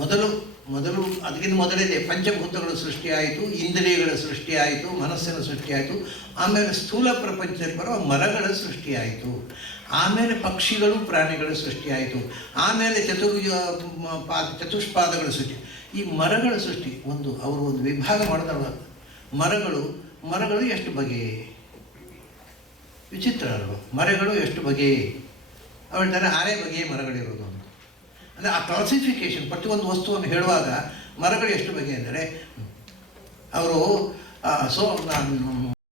ಮೊದಲು ಮೊದಲು ಅದಕ್ಕಿಂತ ಮೊದಲಿದೆ ಪಂಚಭೂತಗಳ ಸೃಷ್ಟಿಯಾಯಿತು, ಇಂದ್ರಿಯಗಳ ಸೃಷ್ಟಿಯಾಯಿತು, ಮನಸ್ಸಿನ ಸೃಷ್ಟಿಯಾಯಿತು, ಆಮೇಲೆ ಸ್ಥೂಲ ಪ್ರಪಂಚದಲ್ಲಿ ಬರುವ ಮರಗಳ ಸೃಷ್ಟಿಯಾಯಿತು, ಆಮೇಲೆ ಪಕ್ಷಿಗಳು ಪ್ರಾಣಿಗಳ ಸೃಷ್ಟಿಯಾಯಿತು, ಆಮೇಲೆ ಚತುಷ್ಪಾದಗಳ ಸೃಷ್ಟಿ. ಈ ಮರಗಳ ಸೃಷ್ಟಿ ಅವರು ಒಂದು ವಿಭಾಗ ಮಾಡಿದವ. ಮರಗಳು ಎಷ್ಟು ಬಗೆ, ವಿಚಿತ್ರ ಅಲ್ವ? ಮರಗಳು ಎಷ್ಟು ಬಗೆ ಅವ್ರು ಹೇಳ್ತಾರೆ 6 ಬಗೆಯ ಮರಗಳಿರೋದು ಅಂತ. ಅಂದರೆ ಆ ಕ್ಲಾಸಿಫಿಕೇಶನ್ ಪ್ರತಿಯೊಂದು ವಸ್ತುವನ್ನು ಹೇಳುವಾಗ ಮರಗಳು ಎಷ್ಟು ಬಗೆ ಅಂದರೆ ಅವರು